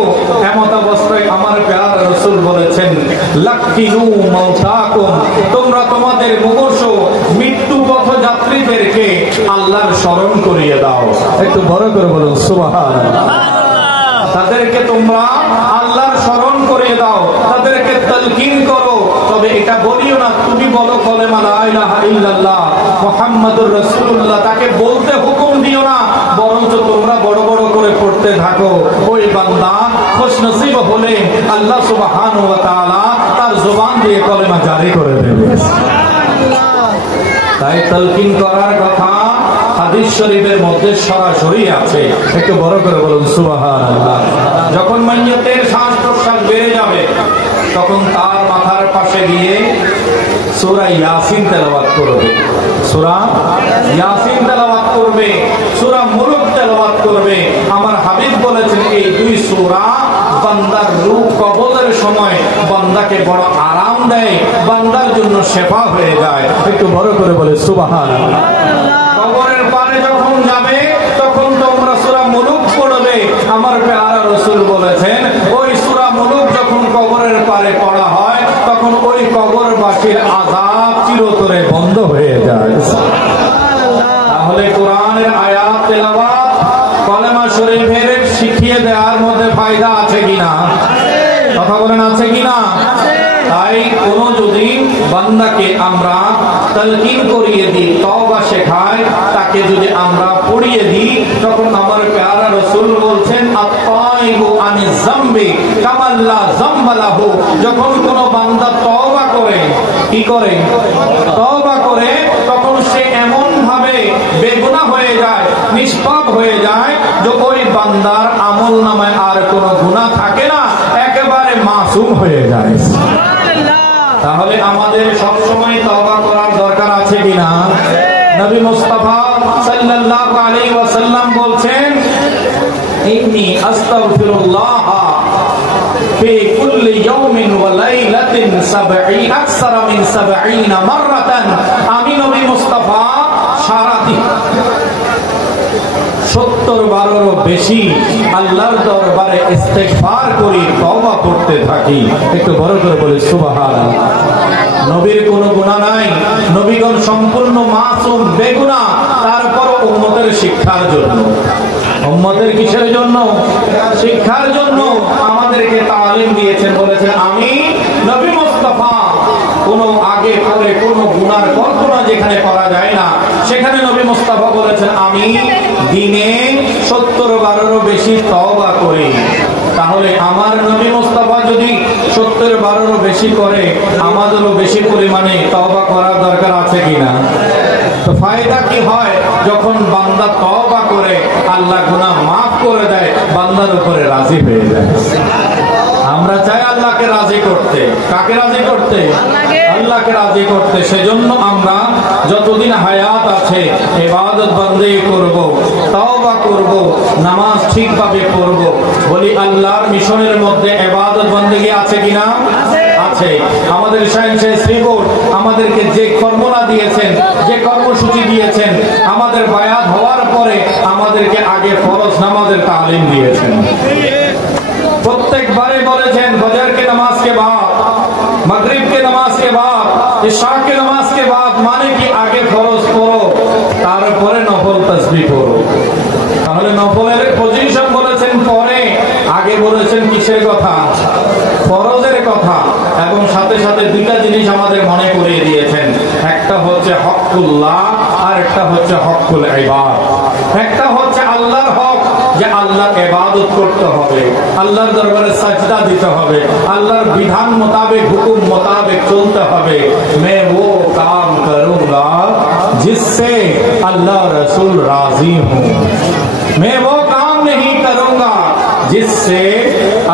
এমত অবস্থায় আমার প্যারা রাসূল বলেছেন, লাক্কিনু মাউতাকুম, তোমরা তোমাদের মুমূর্ষ মৃত্যু পথযাত্রীদেরকে আল্লাহর স্মরণ করিয়ে দাও। একটু বড় করে বলুন সুবহানাল্লাহ। তাদেরকে তোমরা আল্লাহর স্মরণ করিয়ে দাও, তাদেরকে তালকিন করো। তবে এটা বলিও না তুমি বলো কলেমা লা ইলাহা ইল্লাল্লাহ মুহাম্মাদুর রাসূলুল্লাহ, তাকে বলতে হুকুম দিও না, বরঞ্চ তোমরা বড় বড় করে পড়তে থাকো। ওই বান্দা খুশনসিব হলে আল্লাহ সুবহানাহু ওয়া তাআলা তার জবান দিয়ে কলেমা জারি করে দেবে। তাই তালকিন করার কথা হাদিস শরীফের মধ্যে সরাসরি আছে। একটু বড় করে বলুন সুবহানাল্লাহ। যখন মাইয়তের শ্বাস প্রশ্বাস বেড়ে যাবে তখন তার মাথার পাশে গিয়ে সূরা ইয়াসিন তেলাওয়াত করবে, সূরা ইয়াসিন তেলাওয়াত করবে, সূরা মুলক তেলাওয়াত করবে। আমার হাবিব বলেছেন এই দুই সূরা বান্দার রূহ কবজের সময় বান্দাকে বড় আরাম দেয়, বান্দার জন্য শেফা হয়ে যায়। একটু বড় করে বলে সুবহানাল্লাহ। কবরের পারে যখন যাবে তখন তোমরা সূরা মুলক পড়বে। আমার প্যারা রাসূল বলেছেন ওই সূরা মুলক যখন কবরের পারে পড়া হয় তখন ওই কবরবাসীর আযাব চিরতরে বন্ধ হয়ে যায়। তাহলে কোরআনের আয়াত তেলাওয়াত কলেমা শরীফের শিখিয়ে দেওয়ার মধ্যে ফায়দা আছে কিনা? কথা বলেন আছে কিনা? তাই কোন যদি বান্দাকে আমরা তালকিন করিয়ে দিই, তওবা শেখায়, তাকে যদি আমরা পড়িয়ে দিই, তখন আমার প্যারা রাসূল বলছেন আত-তাইবু আনিজ যামবি কামা লা যামবা লাহু। যখন কোন বান্দা তওবা করে, কি করে? তওবা করে, তখন সে এমন ভাবে বেগুনাহ হয়ে যায়, নিষ্পাপ হয়ে যায় যে ওই বান্দার আমলনামায় আর কোনো গুনাহ থাকে না, একেবারে মাসুম হয়ে যায়। তাহলে আমাদের সব সময় তওবা করার দরকার আছে কিনা? নবী মুস্তাফা সাল্লাল্লাহু আলাইহি ওয়াসাল্লাম বলছেন ইন্নী আস্তাগফিরুল্লাহ ফি কুল্লি ইয়াউমিন ওয়া লাইলাতিন আকসারা মিন 70 মাররাতান। আমি নবী মুস্তাফা সারাদিন 70 বারেরও বেশি আল্লাহর দরবারে ইস্তেগফার করি, তওবা করতে থাকি। একটু বড় করে বলি সুবহানাল্লাহ। নবীর কোনো গুনাহ নাই, নবীগণ সম্পূর্ণ মাসুম বেগুনাহ, তারপর উম্মতের শিক্ষার জন্য, উম্মতের কিসের জন্য? শিক্ষার জন্য আমাদেরকে তালিম দিয়েছেন। বলেছেন আমি নবী মুস্তাফা কোনো আগে পরে কোনো গুনার কল্পনা যেখানে করা যায় না, সেখানে নবী মুস্তাফা বলেছেন আমি দিনে 70 বারেরও বেশি তওবা করি। তাহলে আমার নবী মুস্তাফা যদি 70 বারেরও বেশি করে, আমাদেরও বেশি পরিমাণে তওবা করার দরকার আছে কিনা? তো ফায়দা কি হয়? যখন বান্দা তওবা করে আল্লাহ গুনাহ মাফ করে দেয়, বান্দার উপরে রাজি হয়ে যায়। আমরা চাই আল্লাহকে রাজি করতে। কাকে রাজি করতে? আল্লাহকে রাজি করতে। সেজন্য আমরা যতদিন হায়াত আছে ইবাদত বন্দেগি করব, তওবা করব, নামাজ ঠিকভাবে পড়ব। বলি আল্লাহর মিশনের মধ্যে ইবাদত বন্দেগি আছে কিনা? আছে। আমাদের সায়েন্সের রিপোর্ট আমাদেরকে যে ফর্মুলা দিয়েছেন, যে কর্মসূচি দিয়েছেন, আমাদের বায়াত হওয়ার পরে আমাদেরকে আগে ফরজ নামাজের তালিম দিয়েছেন। प्रत्येक बोलेছেন फजर के नमाज के बाद, मगरिब के नमाज के बाद, इशा के नमाज के बाद, माने कि आगे फरज पढ़ो, তারপরে নফল তাসবিহ পড়ো। তাহলে নফলের পজিশন বলেছেন পরে, আগে বলেছেন কিসের কথা? ফরজের কথা। এবং সাথে সাথে দুইটা জিনিস আমাদের মনে করিয়ে দিয়েছেন, একটা হচ্ছে হকুল্লাহ আর একটা হচ্ছে হকুল ইবাদ। একটা হচ্ছে আল্লাহর হক, যে আল্লাহর ইবাদত করতে হবে, আল্লাহর দরবারে সাজদা দিতে হবে, আল্লাহর বিধান মোতাবেক হুকুম মোতাবেক চলতে হবে। मैं वो काम करूंगा जिससे अल्लाह रसूल राजी हो, मैं वो काम नहीं करूंगा जिससे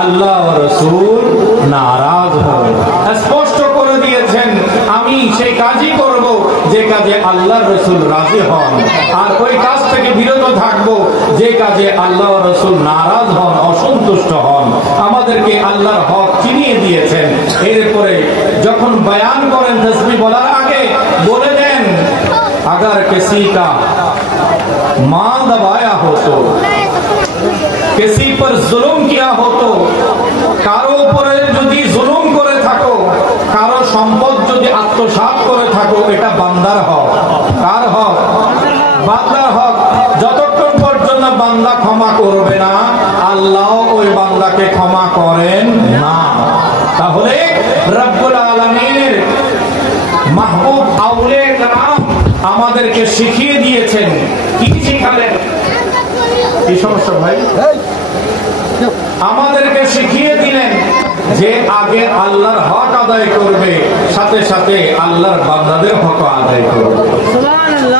अल्लाह रसूल नाराज हो। स्पष्ट করে দিয়েছেন আমি সেই কাজই করব যে কাজে আল্লাহ রসুল রাজি হন, আর ওই কাজ থেকে বিরত থাকব যে কাজে আল্লাহ রসুল নারাজ হন, অসন্তুষ্ট হন। আমাদেরকে আল্লাহর হক চিনিয়ে দিয়েছেন। এরপরে যখন বয়ান করেন তাসবিহ বলার আগে বলে দেন अगर किसी का माल दबाया हो तो, किसी पर जुल्म किया हो तो, কারো উপরে যদি জুলুম করে থাকো, কারো সম্পদ যদি আত্মসাৎ করে থাকো, এটা বান্দার হক। কার হক? বান্দার হক। যতক্ষণ পর্যন্ত বান্দা ক্ষমা করবে না, আল্লাহ ওই বান্দাকে ক্ষমা করেন না। তাহলে রব্বুল আলামিনের মাহবুব আউলিয়া কেরাম আমাদেরকে শিখিয়ে দিয়েছেন। কি শিখালেন? কি সমস্যা ভাই? আমাদেরকে শিখিয়ে দিলেন যে আগে আল্লাহর হক আদায় করবে, সাথে সাথে আল্লাহর বান্দাদের হক আদায় করবে।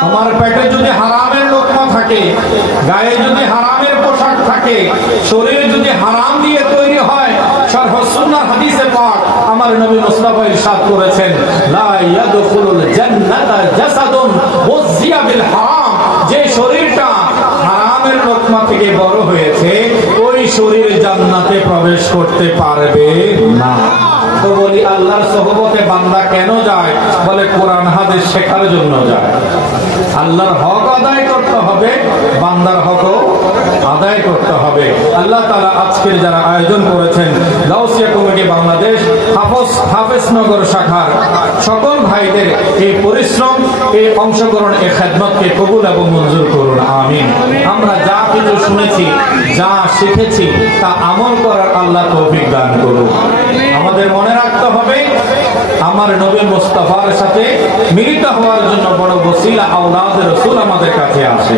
তোমার পেটে যদি হারামের লোকমা থাকে, গায়ে যদি হারামের পোশাক থাকে, শরীর যদি হারাম দিয়ে তৈরি হয়, শরহ সুন্নাহ হাদিসে পাক আমার নবী মুস্তাফা ইরশাদ করেছেন লা ইয়াদখুলুল জান্নাতা জাসাদুন মুযিয়া বিল হারাম। যে শরীরটা হারামের লোকমা থেকে বড় হয়েছে, ওই শরীর জান্নাতে প্রবেশ করতে পারবে না। তো বলি আল্লাহর সোহবতে বান্দা কেন যায়? বলে কোরআন হাদিস শেখার জন্য যায়। আল্লাহর হক আদায় করতে হবে, বান্দার হকও আদায় করতে হবে। আল্লাহ তাআলা আজকের যারা আয়োজন করেছেন, গাউসিয়া কমিটি বাংলাদেশ হাফেজনগর শাখার সকল ভাইদের এই পরিশ্রম, এই অংশগ্রহণ, এই খেদমতকে কবুল এবং মঞ্জুর করুন, আমিন। আমরা যা কিছু শুনেছি, যা শিখেছি, তা আমল করার আল্লাহ তৌফিক দান করুন। আমাদের মনে রাখতে হবে আমার নবী মুস্তাফার সাথে মিলিত হওয়ার জন্য বড় ওসিলা আওলাদ রাসূল আমাদের কাছে আসে।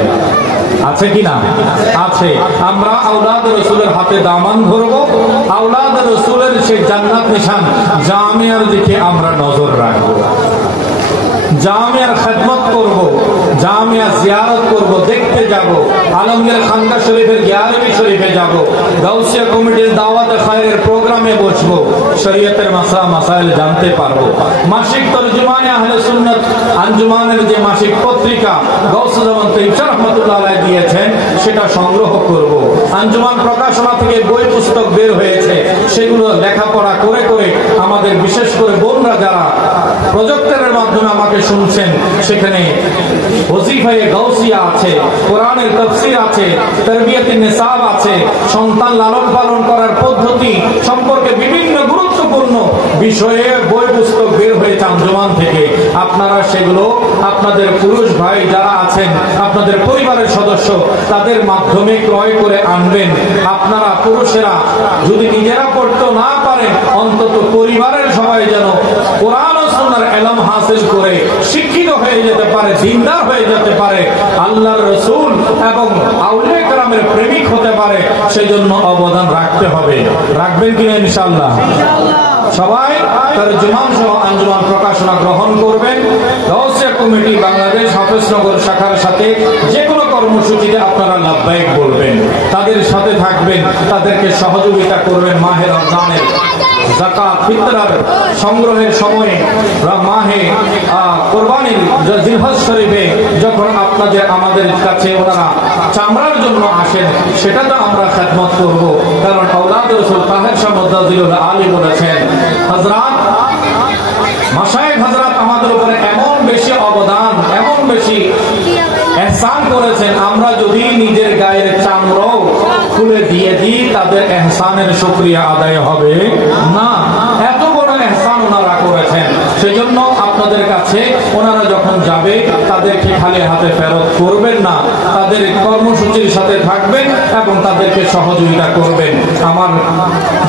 আছে কিনা? আছে। আমরা আওলাদ রাসূলের হাতে দামান ধরবো, আওলাদ রাসূলের সেই জান্নাত নিশান জামিয়ার দিকে আমরা নজর রাখবো। জামিয়ার খেদমত করব, জামিয়া জিয়ারত করব, দেখতে যাব, আলমগীর খানকা শরীফের গ্যালারি শরীফে যাব, গাউসিয়া কমিটির দাওয়াতে খায়রের প্রোগ্রামে বসবো, শরীয়তের মাসাইল জানতে পারবো। মাসিক তরজুমানে আহলে সুন্নাত আঞ্জুমানের যে মাসিক পত্রিকা গাউসুল জামান তৈয়ব রাহমাতুল্লাহ আলাইহি দিয়েছেন সেটা সংগ্রহ করব। আঞ্জুমান প্রকাশনা থেকে বই পুস্তক বের হয়েছে, সেগুলো লেখাপড়া করে করে আমাদের বিশেষ করে বোনরা যারা প্রজেক্টরের মাধ্যমে আমাকে শুনছেন, সেখানে ওজিফায়ে গাউসিয়া আছে, কোরআনের তাফসীর আছে, তারবিয়াতুন নিসাব আছে, সন্তান লালন পালন করার পদ্ধতি সম্পর্কে বিভিন্ন গুরুত্বপূর্ণ বিষয়ে বই পুস্তক বের হয়েছে আঞ্জুমান থেকে। আপনারা সেগুলো আপনাদের পুরুষ ভাই যারা আছেন, আপনাদের পরিবারের সদস্য, তাদের মাধ্যমে ক্রয় করে আনবেন। আপনারা পুরুষেরা যদি নিজেরা পড়তে না পারেন, অন্তত পরিবারের সবাই যেন কোরআন ও সুন্নাহর ইলম হাসিল করে শিক্ষিত হয়ে যেতে পারে, দিনদার হয়ে যেতে পারে, আল্লাহর রাসূল এবং আউলিয়া কেরামের প্রেমিক হতে পারে, সেজন্য অবদান রাখতে হবে। রাখবেন কিনা ইনশাআল্লাহ? সবাই তরজুমান সহ আঞ্জুমান প্রকাশনা গ্রহণ করবেন। গাউসিয়া কমিটি বাংলাদেশ হাফেজনগর শাখার সাথে যে কোনো কর্মসূচিতে আপনারা লাভবাহিক বলবেন, তাদের সাথে থাকবেন, তাদেরকে সহযোগিতা করবেন। মাহে রমজানের যাকাত ফিতরার সংগ্রহের সময়ে, মাহে কোরবানির জিলহজ শরীফে যখন আপনাদের আমাদের কাছে ওনারা চামড়ার জন্য আসেন, সেটা তো আমরা খেদমত করব। কারণ আওলাদ রাসূল তাহের শাহ মুদাজ্জিলুল আলী বলেছেন, হযরত মাশায়েখ হযরত আমাদের উপরে এমন বেশি অবদান, এমন বেশি এহসান করেছেন, আমরা যদি নিজের গায়ের চামড়াও খুলে দিয়ে দিই তাদের এহসানের শুকরিয়া আদায় হবে না। এত বড় এহসান ওনারা করেছেন। সেজন্য আপনাদের কাছে ওনারা যখন যাবে তাদেরকে খালি হাতে ফেরত করবেন না, তাদের কর্মসূচির সাথে থাকবেন এবং তাদেরকে সহযোগিতা করবেন। আমার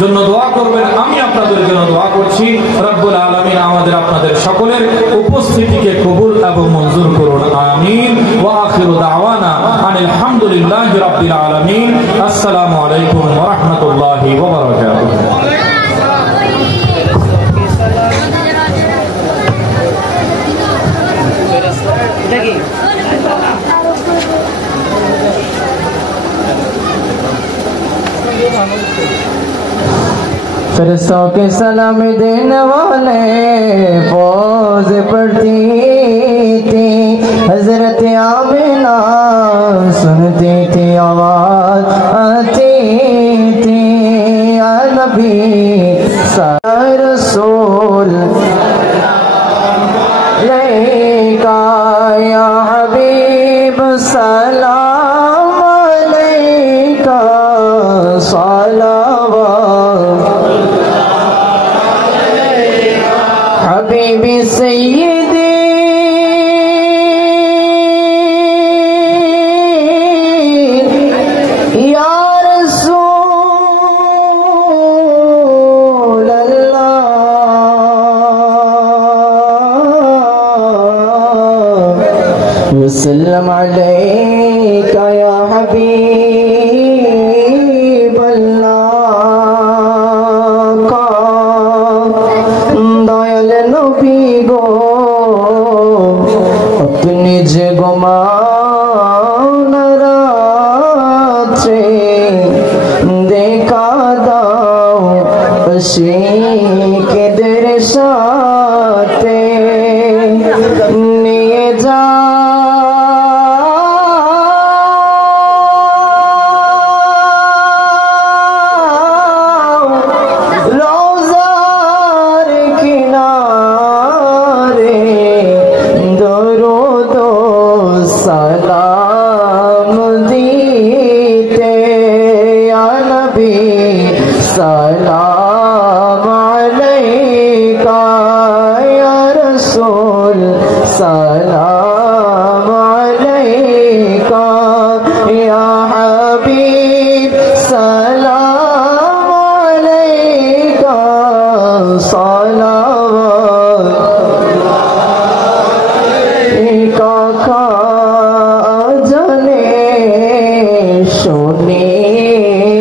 জন্য দোয়া করবেন, আমি আপনাদের জন্য দোয়া করছি। রব্বুল আলামিন আমাদের আপনাদের সকলের উপস্থিতিকে কবুল এবং মঞ্জুর করুন, আমিন। ওয়া আখিরু দাওয়ানা আনিল হামদুলিল্লাহি রাব্বিল আলামিন। আসসালামু আলাইকুম ওয়া রাহমাতুল্লাহি ওয়া বারাকাতুহু। फरिश्तों के सलाम देने वाले फौज पढ़ती थी, हजरत आमिना सुनती थी, आवाज आती थी, या नबी सा रसूल अलैका या हबीब सलाम अलैका सलावत हबीबी सय्यदी या रसूल अल्लाह वसल्लम अलैका या हबीब अल्लाह का दयाल नबी गो अपनी जे गुमान रात्रे देखा दाओ के दर साथे निये जा रोज़ार किनारे दरूद सलाम दीते या नबी सलाम अलैका या रसूल सलाम अलैका या हबीब सलाम अलैका सलावत का जाने सुने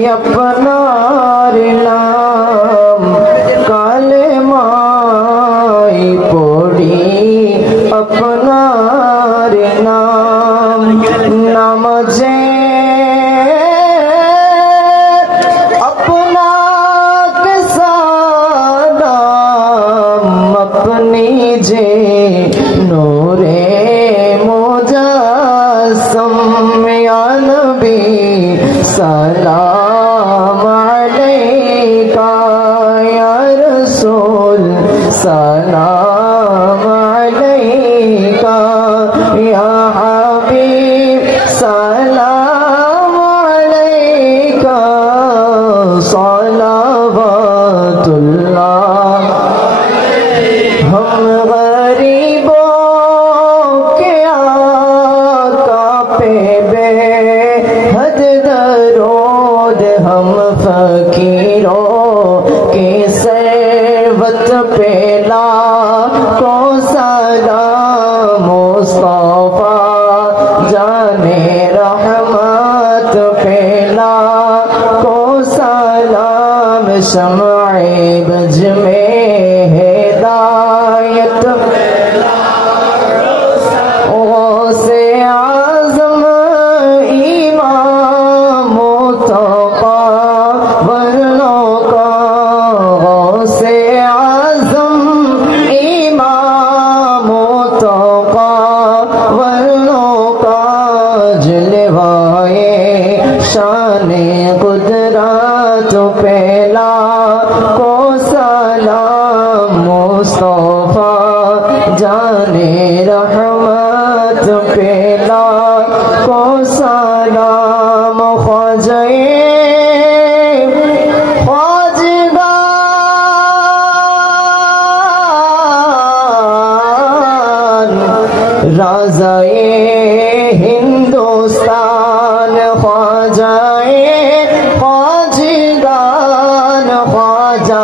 अपनार नाम काले माई पड़ी আপনার নাম নামাজে আপনাকে সালাম আপনি যে নূরে মুজাসসাম ইয়া নবী সালাম আলাইকা ইয়া রাসূল সালাম আলাইকা ইয়া হাবিব সালাম আলাইকা সালাওয়াতুল্লাহ हम गरीबों के आका पे बेहद दरूद हम फकीरों की सरवत पे लाखों सलाम मुस्तफा जाने रहमत पे लाखों सलाम शम्ए बज में हिदायत से आज़म इमाम मुस्तफा वरनों का से आज़म इमाम मुस्तफा वरनों का जलवाए शाने कुदरत पहला को सलाम मुस्तफा जाने रहमत पहला को सलाम ख्वाजाए ख्वाजगान राज़ाए हिंदुस्तान ख्वाजाए ख्वाजगान ख्वाजा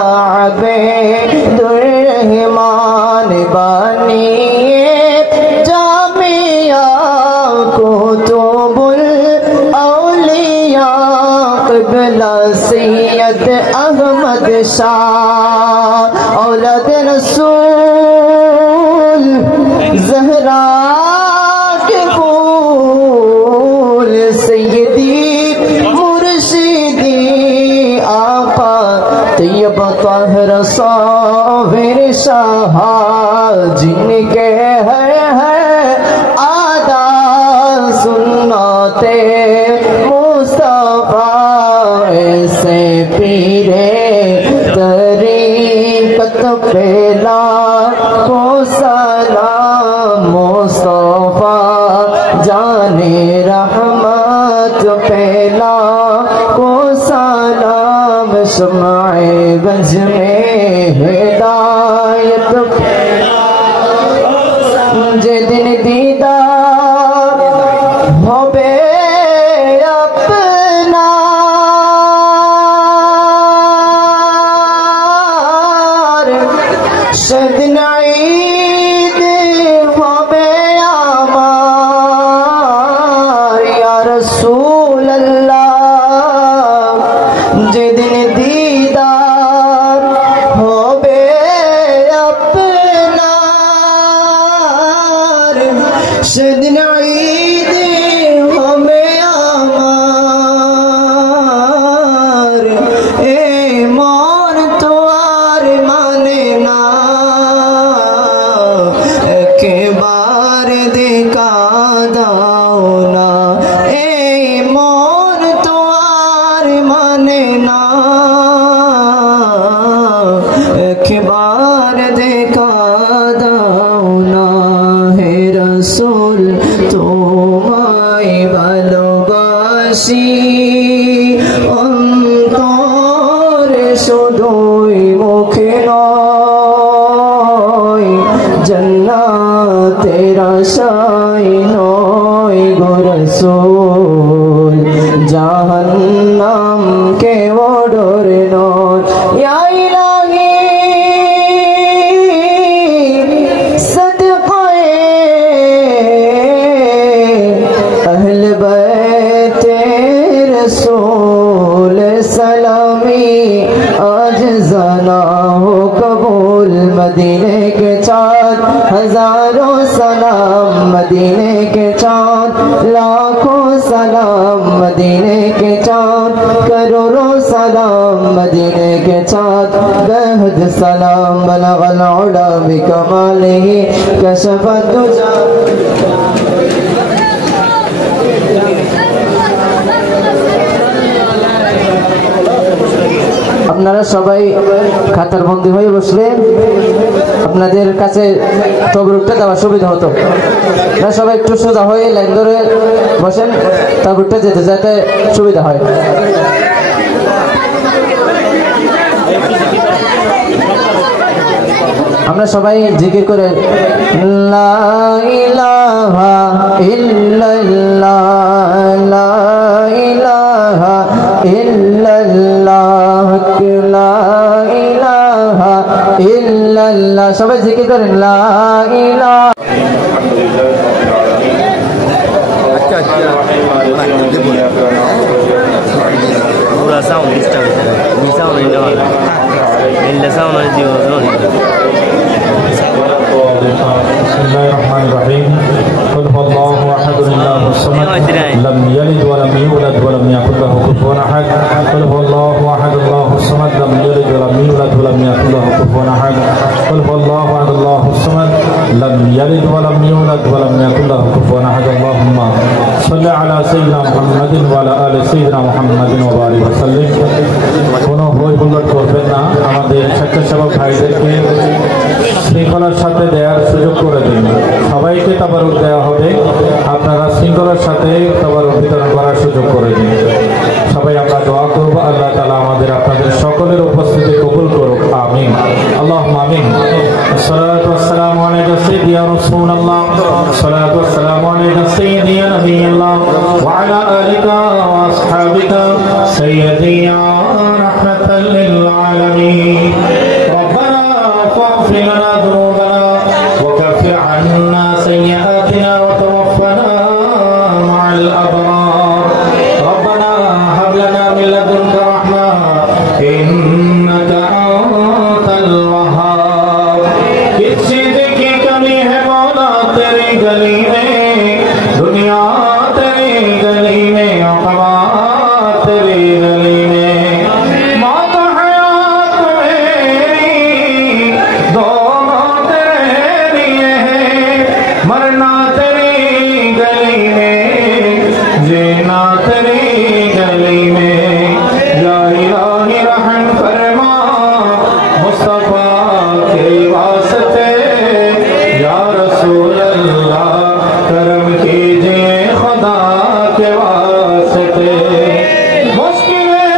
अब्दुर्रहमान बानिए जामिया कुतुबुल औलिया क़िबला सैयद अहमद शाह औलाद रसूल ज़हरा के फूल सैयदी मुर्शिदी आका तैयब ताहिर साहिर शाह जिनके है आदा सुन्नते मुस्तफा ऐसे पीरे तरीक़त पेला को सलाम मुस्तफा जाने रहमत पेला को सलाम शम्ए गंज में हिदायत जे दिन दीदार होबे अपना सदन ईद होबे आमार या रसूल अल्लाह जे दिन दीदार होबे अपना सदन ईद होबे आमार ए मान तो आर माने ना के बार देखा दाओ ना ए मोर तो आर माने ना के बार देखा दाओ ना हे रसूल তোমায় ভালোবাসি অন্তরে শুধুই মুখে নয় জান্নাতের আশায় নয় গো রাসূল জাহান্নাম কে ডরে নয় ইয়া ইলাহি সদকায়ে अहले बैते रसूल सलामी आज जना हो कबूल मदीने के चाँद हजारों सलाम सलाम मदीने के चाँद, लाखों सलाम मदीने के चाँद, करोड़ों सलाम मदीने के चाँद। बेहद सलाम बलगल उला बिकमालिही कशफत दुजा। আপনারা সবাই খাতার বন্দী হয়ে বসলে আপনাদের কাছে তবরুকটা দেওয়ার সুবিধা হতো। আপনারা সবাই একটু সোজা হয়ে লাইন ধরে বসেন, তবরুকটা যেতে যেতে সুবিধা হয়। আমরা সবাই জিকির করে লা ইলাহা ইল্লাল্লাহ, লা ইলাহা ইল্লাল্লাহ, লা ইলাহা ইল্লাল্লাহ। সবাই জিকির করেন লা ইলাহা। पूरा sound disturb sound in sound दियो बिस्मिल्लाहिर्रहमानिर्रहीम कुल हुवल्लाहु अहद अल्लाहु समद लम यलिद व लम यूलद व लम यकुल लहु कुफुवन अहद कुल हुवल्लाहु अहद अल्लाहु समद लम यलिद व लम यूलद व लम यकुल लहु कुफुवन अहद कुल हुवल्लाहु अहद अल्लाहु समद लम यलिद व लम यूलद व लम यकुल लहु कुफुवन अहद। अल्लाहुम्मा सल्लि अला सय्यिदिना मुहम्मदिन व अला आलि सय्यिदिना मुहम्मदिन व बारिक व सल्लिम। কোনো হই হুল্লোড় করবেন না, আমাদের স্বেচ্ছাসেবক ভাইদেরকে শৃঙ্খলার সাথে দেওয়ার সুযোগ করে দিন। সবাইকে তাবারুক দেওয়া হবে, আপনারা শৃঙ্খলার সাথে তাবারুক বিতরণ করার সুযোগ করে দিন। সবাই আমরা দোয়া করব, আল্লাহ তাআলা আমাদের আপনাদের সকলের উপস্থিতি কবুল করুক, আমিন। আল্লাহুম্মা আমিন। আসসালাতু ওয়াসসালামু আলাইকা সাইয়্যিদি ইয়া রাসূলুল্লাহ, আসসালাতু ওয়াসসালামু আলাইকা সাইয়্যিদি ইয়া নাবিয়্যাল্লাহ ওয়া আলা আলিকা ওয়া আসহাবিকা সাইয়্যিদি ইয়া রাহমাতাল লিল আলামিন। রব্বানা ফাগফির লানা যুনুবানা ওয়া কাফির আন্না সাইয়্যাতিনা ওয়া তাওফানা মা'আল আবরার। রব্বানা হাব লানা মিন লাদুনকা রাহমা ইন্নাকা আনতাল ওয়াহ্হাব। किस चीज़ की कमी है मौला तेरी गली में, दुनिया तेरी गली में, अक़बा तेरी गली में, मौत हयात मेरी दोनों तेरे लिए है, मरना तेरी गली में, जीना तेरी गली में। या इलाही रहम फरमा मुस्तफा के वास्ते, या रसूल अल्लाह करम कीजिए खुदा के वास्ते। मुश्किलें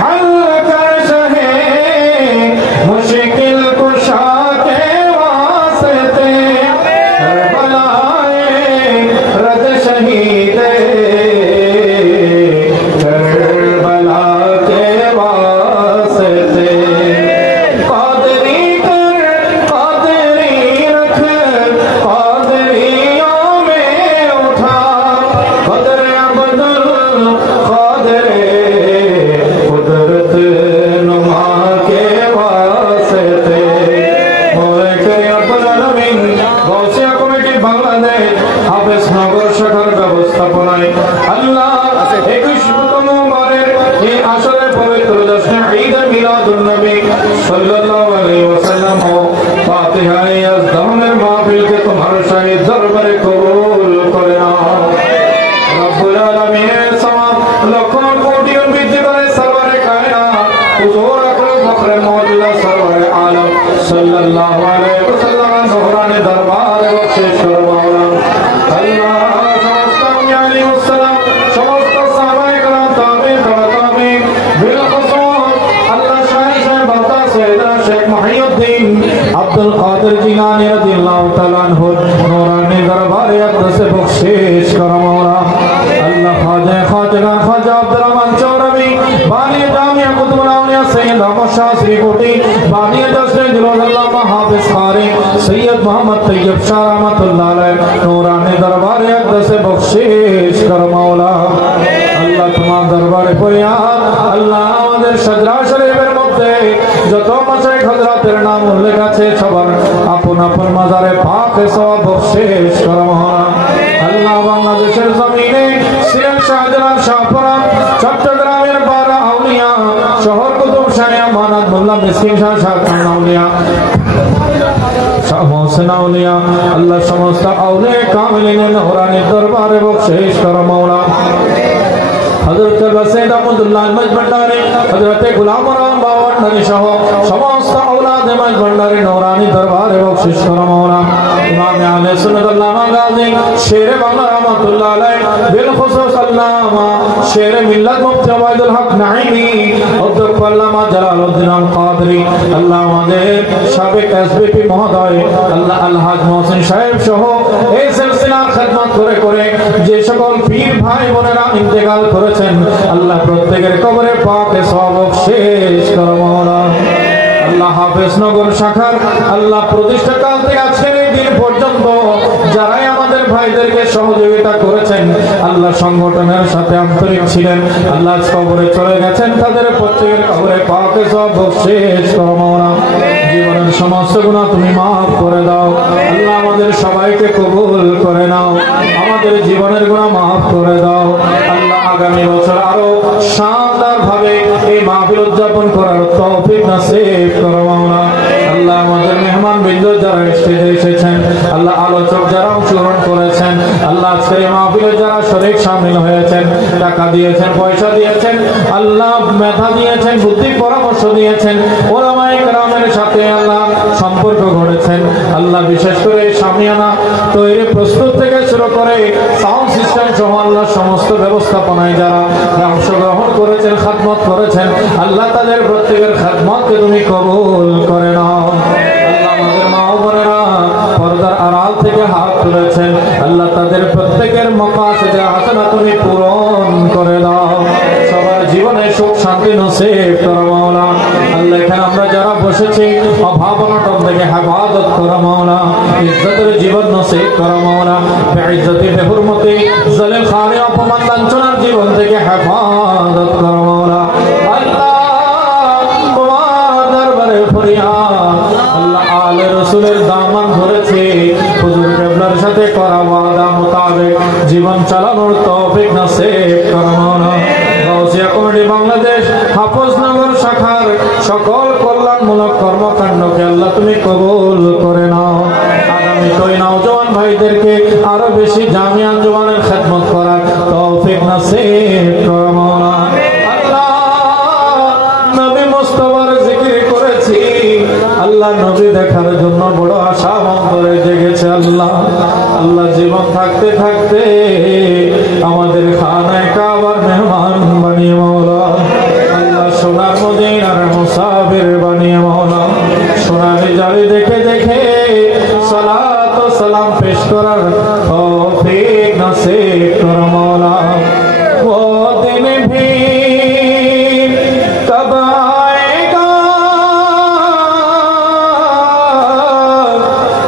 हल कर सहे मुश्किल कुशा के वास्ते, करबलाए रद शहीदे करबला के वास्ते। कादरी कर कादरी रख कादरियों में उठा, कदर अब्दुल कादर कुदरत नुमा के वास्ते। मोए करे अब्दुल आलमीन गौसिया कमिटी बांग्लादेश हाफिज नगर শাখার ব্যবস্থাপনায় আল্লাহ 21তম বারের এই আসরে পবিত্র জশ্নে ঈদ মিলাদুন নবী সাল্লাল্লাহু আলাইহি ওয়াসাল্লাম ও ফাতিহায়ে আযমের মাহফিলকে তোমার শাহী দরবারে কবুল করে নাও। রব্বুল আলামিনের সওয়াব লক্ষ কোটি বৃদ্ধি করে সরওয়ারে কায়নাত হুজুর আকরাম ফখরে মওজুদা সরওয়ারে আলম সাল্লাল্লাহু আলাইহি ওয়াসাল্লাম নুরানি দরবারে বখশিশ করো মাওলা। আল্লাহ সমস্ত আম্বিয়া আলাইহিস সালাম, সমস্ত সাহাবায়ে কেরাম, তাবিঈন, তাবিঈন বিলখুসুস আল্লাহ শাহী সাহেব বান্দা সৈয়দনা শেখ মুহিউদ্দিন আব্দুল কাদের জিলানী রাদিয়াল্লাহু তাআলা আনহু নুরানি দরবারে আকদাসে বখশিশ করো মাওলা। আল্লাহ খাজা খাজা খাজা আব্দুর রহমান চৌরাবি বানি জামিয়া কুতুবুল আউলিয়া সৈয়দ আহমদ শাহ শ্রীকুটি বানি জশ্নে জিলাল্লাহ হাফিজ কারি সৈয়দ মোহাম্মদ তৈয়ব শাহ রহমাতুল্লাহ আলাইহি নুরানি দরবারে আকদাসে বখশিশ করো মাওলা। আল্লাহ তোমার দরবারে ফরিয়াদ, আল্লাহ আমাদের সাজরা শরীফের মধ্যে যত মাশায়েখ হযরত উম্মতের নাম উল্লেখ আছে সবার আপন আপন মাজারে পাকে সওয়াব বখশেশ করো মওলা। আল্লাহ বাংলাদেশের জমিনে সিলেট শাহজালাল শাহপুরা চট্টগ্রামের বারা আউলিয়া শহর কুতুব শাহ মানাত মোল্লা মিসকিন শাহ শাহজান আউলিয়া শাহমহসিন আউলিয়া আল্লাহ সমস্ত আউলিয়া কামিলিনের নূরানি দরবারে বখশেশ করো মওলা। হযরত সৈয়দ আহমদুল্লাহ মজ ভান্ডারী হযরত গোলাম রাম বাওয়ান্ডারী সহ সমস্ত আওলাদ মজ ভান্ডারী নূরানি দরবারে বখশিশ করো মওলা। ইমাম আহলে সুন্নাত আল্লামা গাজী শেরে বাংলা রাহমাতুল্লাহ আলাইহি বিল খুসুস আল্লামা শেরে মিল্লাত মুফতি ওবায়দুল হক নাঈমি অধ্যক্ষ আল্লামা জালালউদ্দিন আল কাদরী আল্লাহ আমাদের সাবেক এসবিপি মহোদয় আল্লাহ আলহাজ মহসিন সাহেব সহ এই সিলসিলার খিদমত করে করে যে সকল পীর ভাই বোনেরা ইন্তেকাল করেছেন আল্লাহ প্রত্যেকের কবরে পাকে সওয়াব বখশেশ করো মওলা। আল্লাহ হাফেজনগর শাখার আল্লাহ প্রতিষ্ঠাকাল থেকে আজকের এই দিন পর্যন্ত যারাই আমাদের ভাইদেরকে সহযোগিতা করেছেন আল্লাহ সংগঠনের সাথে আন্তরিক ছিলেন আল্লাহ কবরে চলে গেছেন তাদের প্রত্যেকের কবরে পাকে সওয়াব বখশেশ করো মওলা। জীবনের সমস্ত গুনাহ তুমি মাফ করে দাও আল্লাহ আমাদের সবাইকে কবুল করে নাও আমাদের জীবনের গুনাহ মাফ করে দাও আল্লাহ আগামী বছর আরো শানদার ভাবে এই মাহফিল উদযাপন করার তৌফিক নসিব করো মওলা। আল্লাহ আমাদের মেহমান বৃন্দ যারা স্টেজে এসেছেন আল্লাহ আলোচক যারা অংশগ্রহণ করেছেন আল্লাহ আজকের এই মাহফিলে যারা শরীক শামিল হয়েছেন টাকা দিয়েছেন পয়সা দিয়েছেন আল্লাহ মেধা দিয়েছেন বুদ্ধি পরামর্শ দিয়েছেন ওলামায়ে কেরামের সাথে আল্লাহ সম্পর্ক গড়েছেন আল্লাহ বিশেষ করে শামিয়ানা তৈরি প্রস্তুত থেকে শুরু করে সাউন্ড সিস্টেম সহ আল্লাহ সমস্ত ব্যবস্থাপনায় যারা অংশগ্রহণ করেছেন খিদমত করেছেন আল্লাহ তাদের প্রত্যেকের খিদমতকে তুমি কবুল করে নাও। আল্লাহ আমাদের মা ও বোনেরা পর্দার আড়াল থেকে হাত তুলেছেন আল্লাহ তাদের প্রত্যেকের মাকাসিদে হাসানা তুমি পূরণ করে দাও সবার জীবনে সুখ শান্তি নসিব করো মওলা। আল্লাহ এখানে আমরা যারা বসেছি অভাব অনটন থেকে হেফাজত করো মওলা ইজ্জতের জীবন নসিব করো মওলা বেইজ্জতি বেহুরমতি জালিম খারে অপমান লাঞ্ছনার জীবন থেকে হেফাজত করো মওলা। আল্লাহ তোমার দরবারে ফরিয়াদ আল্লাহ আলে রাসূলের দামান ধরেছে হুজুর কেবলার সাথে করা ওয়াদা মোতাবেক জীবন চালানোর তৌফিক নসিব করো মওলা। গাউসিয়া কমিটি বাংলাদেশ হাফেজনগর শাখার সকল কল্যাণমূলক কর্মকাণ্ডকে আল্লাহ তুমি কবুল করে নাও আগামী ওই নওজোয়ান ভাইদেরকে আরো বেশি জামিয়া জওয়ানের খিদমত করার তৌফিক নসিব করো মওলা। আল্লাহ নবী মুস্তাফার জিকির করেছি আল্লাহ নবী দেখার জন্য বড় আশা অন্তরে জেগেছে আল্লাহ আল্লাহ জীবন থাকতে থাকতে আমাদের খানায় কাবার মেহমান বানিয়ে মওলা আল্লাহ সোনার মদিনার মুসাফির বানিয়ে মওলা সোনালি জারি দেখে দেখে সালাত ও সালাম পেশ করার তৌফিক নসিব করো মওলা। वो दिन भी कब आएगा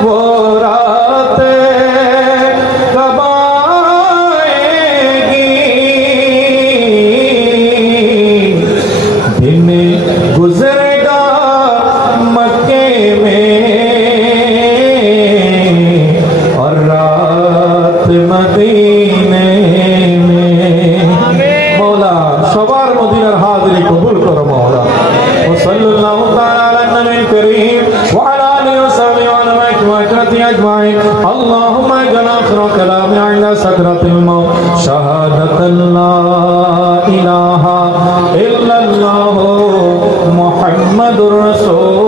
वो रात कब आएगी दिन गुजरेगा मक्के में और रात मदीने সবার মদিনার হাজিরি কবুল করো মওলা। ওয়া সাল্লাল্লাহু তাআলা আলা নবিল কারীম ওয়া আলা আলিহি ওয়া সাহবিহি ওয়া মা'আ আজমাইন আল্লাহুম্মা জানা আখিরা কালামি ইলা সাকরাতিল মাউত শাহাদাতান লা ইলাহা ইল্লাল্লাহু মুহাম্মাদুর রাসূল